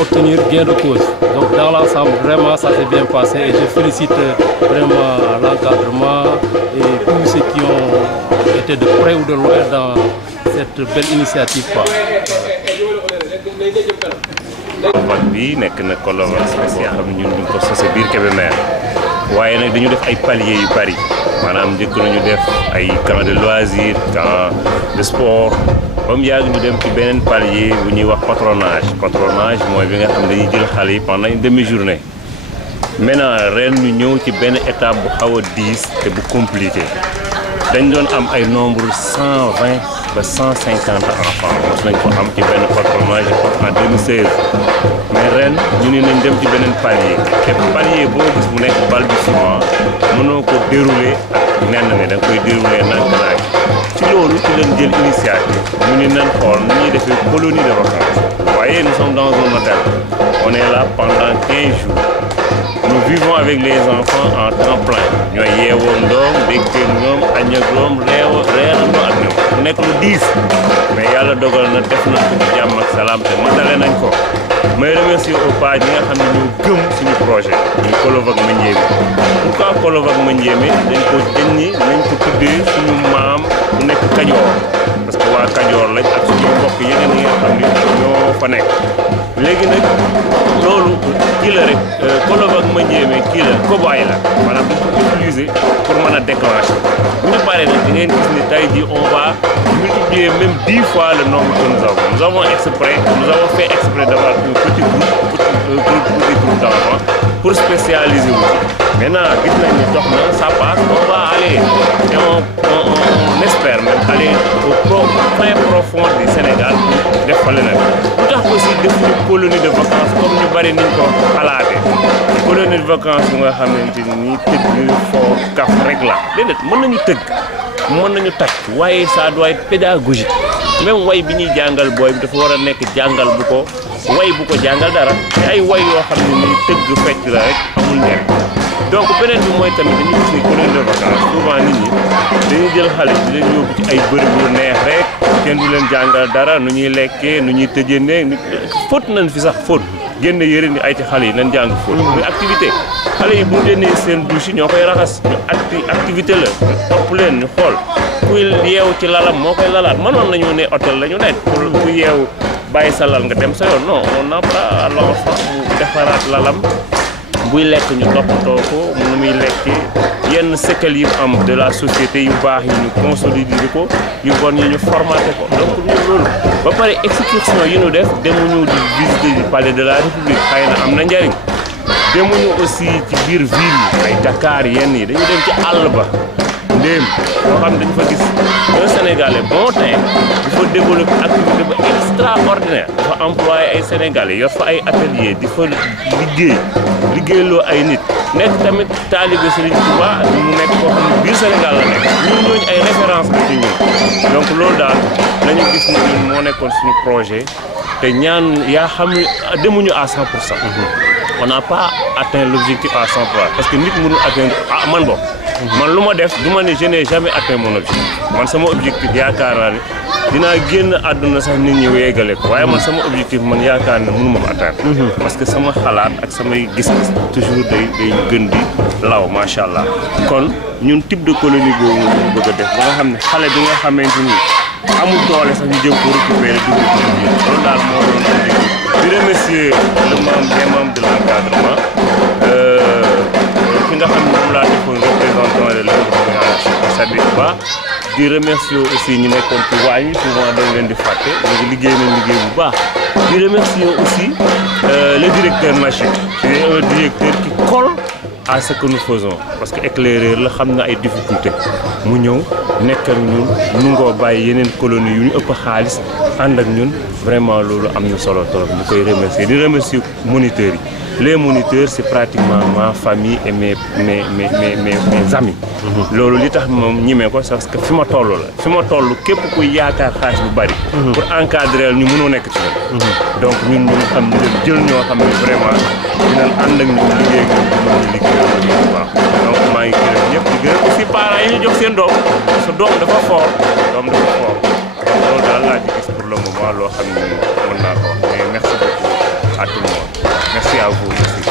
obtenir gain de cause. Donc dans l'ensemble, vraiment, ça s'est bien passé et je félicite vraiment l'encadrement et tous ceux qui ont été de près ou de loin dans cette belle initiative. Colobane bi nekk na Colobane spécial xam ñun ñu ko sosé biir Kébémer waaye nag dañu def ay paliers yu bari maanaam njëkk nañu def ay camp de loisirs camp de sport ba mu yàgg ñu dem ci beneen palier bu ñuy wax patronage mooy bi nga xam dañuy jël xale yi pendant une demi-journée maintenant ren ñu ñëw ci benn étape bu xaw a diis te bu compliqué dañ doon am ay nombre 120 ba 150 enfants mos nañ ko am ci benn patronage en 2016 mais ren ñu ne nañ dem ci beneen palier te palier boo gis bu nekk balbutiement mënoo ko dérouler ak nenn ne da nga koy dérouler nànk-nànk ci loolu ci leen jël initiative ñu ne nañ xool nu ñuy defee colonie de vacances waaye nous sommes dans un hôtel on est là pendant 15 jours nous vivons avec les enfants en temps plein ñooy yeewoo ndoom ndékkee ñoom añ ak ñoom reerandoo ak ñoom mu nekk lu diis mais yàlla dogal na def nañ ko ci jàmm ak salaam te matale nañ ko may remercier au pas ñi nga xam ne ñoo gëm suñu projet ñu Colobane Mandiémé pourquoi Colobane Mandiémé dañ ko tuddee suñu maam bu nekk Kajoor parce que waa Kajoor lañ ak suñu mbokk yeneen yi nga xam ne ñoo fa nekk léegi nag loolu kii la rek Colobane Mandiémé kii la cobaye la maanaam dañ ko utiliser pour mën a déclencher bu ñu paree nag di ngeen gis ni tey jii on va multiplier même 10 fois le nombre que nous avons. Nous avons fait exprès d'avoir un petit groupe d'enfants pour spécialiser aussi. Maintenant, gis nañ ni dox na ça passe on va aller et on espère même aller au fin profond du Sénégal pour def fa leneen lu tax aussi def ñu colonie de vacances comme ñu bari niñ ko xalaatee colonie de vacances bu nga xamante ni tëgg foo kaf rek la déedéet mën nañu tëgg mën nañu takk waaye ça doit être pédagogique même way bi ñuy jàngal booy bi dafa war a nekk jàngal bu ko way bu ko jàngal dara te ay way yoo xam ne ni tëgg fecc la rek amul njariñ donc beneen bi mooy tamit dañu gis ni colonie de vacances souvent nit ñi dañuy jël xale di leen yóbbu ci ay bërëb yu neex rek kenn du leen jàngal dara nu ñuy lekkee nu ñuy tëjee ne fóot nañ fi sax fóot génn yëre ni ay ci xale yi nañ jàng fóot muy activité xale yi bu ñu génnee seen douche yi ñoo koy raxas ñu activité la ñu topp leen ñu xool kuy yeewu ci lalam moo koy lalaat mënoon nañu ne hôtel la ñu nekk pour ku yeewu bàyyi sa lal nga dem sa yoon non on apprend à l'enfant mu defaraat lalam buy lekk ñu toppatoo ko nu muy lekkee yenn séquelles yi am de la société yu baax yi ñu consolider ko yu bon yi ñu formaté ko donc ñu loolu ba pare excursion yi ñu def demuñu di visiter du palais de la République xëy na am na njariñ demuñu aussi ci biir ville yi ay Dakar yenn yi dañu dem ci àll ba ndéem boo xam dañu fa gis un Sénégalais bon teint dafa développer activité ba extraordinaire dafa employé ay Sénégalais yor fa ay atelier di fa liggéeyloo ay nit nekk tamit taalibe Serigne Touba mu nekk koo xam ne biir Sénégal la nekk ñun ñooñu ay référence la ci ñun donc loolu daal lañu gis ni ñun moo nekkoon suñu projet te ñaan yaa xam ne demuñu à 100%. On n'a pas atteint l'objectif à 100% parce que nit mënul atteindre man bokk man lu ma def du ma ne je n'ai jamais atteint mon objectif man sama objectif yaakaar naa ne dinaa génn àdduna sax nit ñi weegale ko waaye man sama objectif man yaakaar na mënu ma ko atteindre parce que sama xalaat ak samay gis-gis toujours day gën di law macha allah kon ñun type de colonie boobu ñu bëgg a def ba nga xam ne xale bi nga xamante ni amul doole sax ñu jëm ko récupérer dugg ci biir loolu daal moo doon objectif di remercier le membre des membres de l'encadrement ki nga xam ne moom laa defoon représentant de l'œuvre Sadikh Ba di remercier aussi ñu nekkoon ci waañ yi souvent dañ leen di fàtte léegi liggéey nañ liggéey bu baax di remercier aussi le directeur Machine c'est un directeur qui colle à ce que nous faisons parce que éclaireur la xam na ay difficultés mu ñëw nekk ak ñun nu ngoo bàyyi yeneen colonie yu ñu ëpp xaalis ànd ak ñun vraiment loolu am na solo trop ñu koy remercier di remercier moniteurs yi les moniteurs c'est pratiquement ma famille et mes amis. loolu li tax moom ñimee ko parce que fi ma toll la fi ma toll képp kuy yaakaar xaalis bu bari. pour encadrer ñu mënoo nekk ci ñun. donc ñun ñu xam ne jël ñoo xam ne vraiment dinañ ànd ak ñu liggéey ak ñu liggéey waaw donc maa ngi gërëm ñëpp di gërëm aussi parents yi ñu jox seen doom parce que doom dafa fort doom dafa fort loolu daal laa ci gis pour le moment loo xam ne mën naa ko wax mais merci beaucoup à tout le monde merci à vous aussi.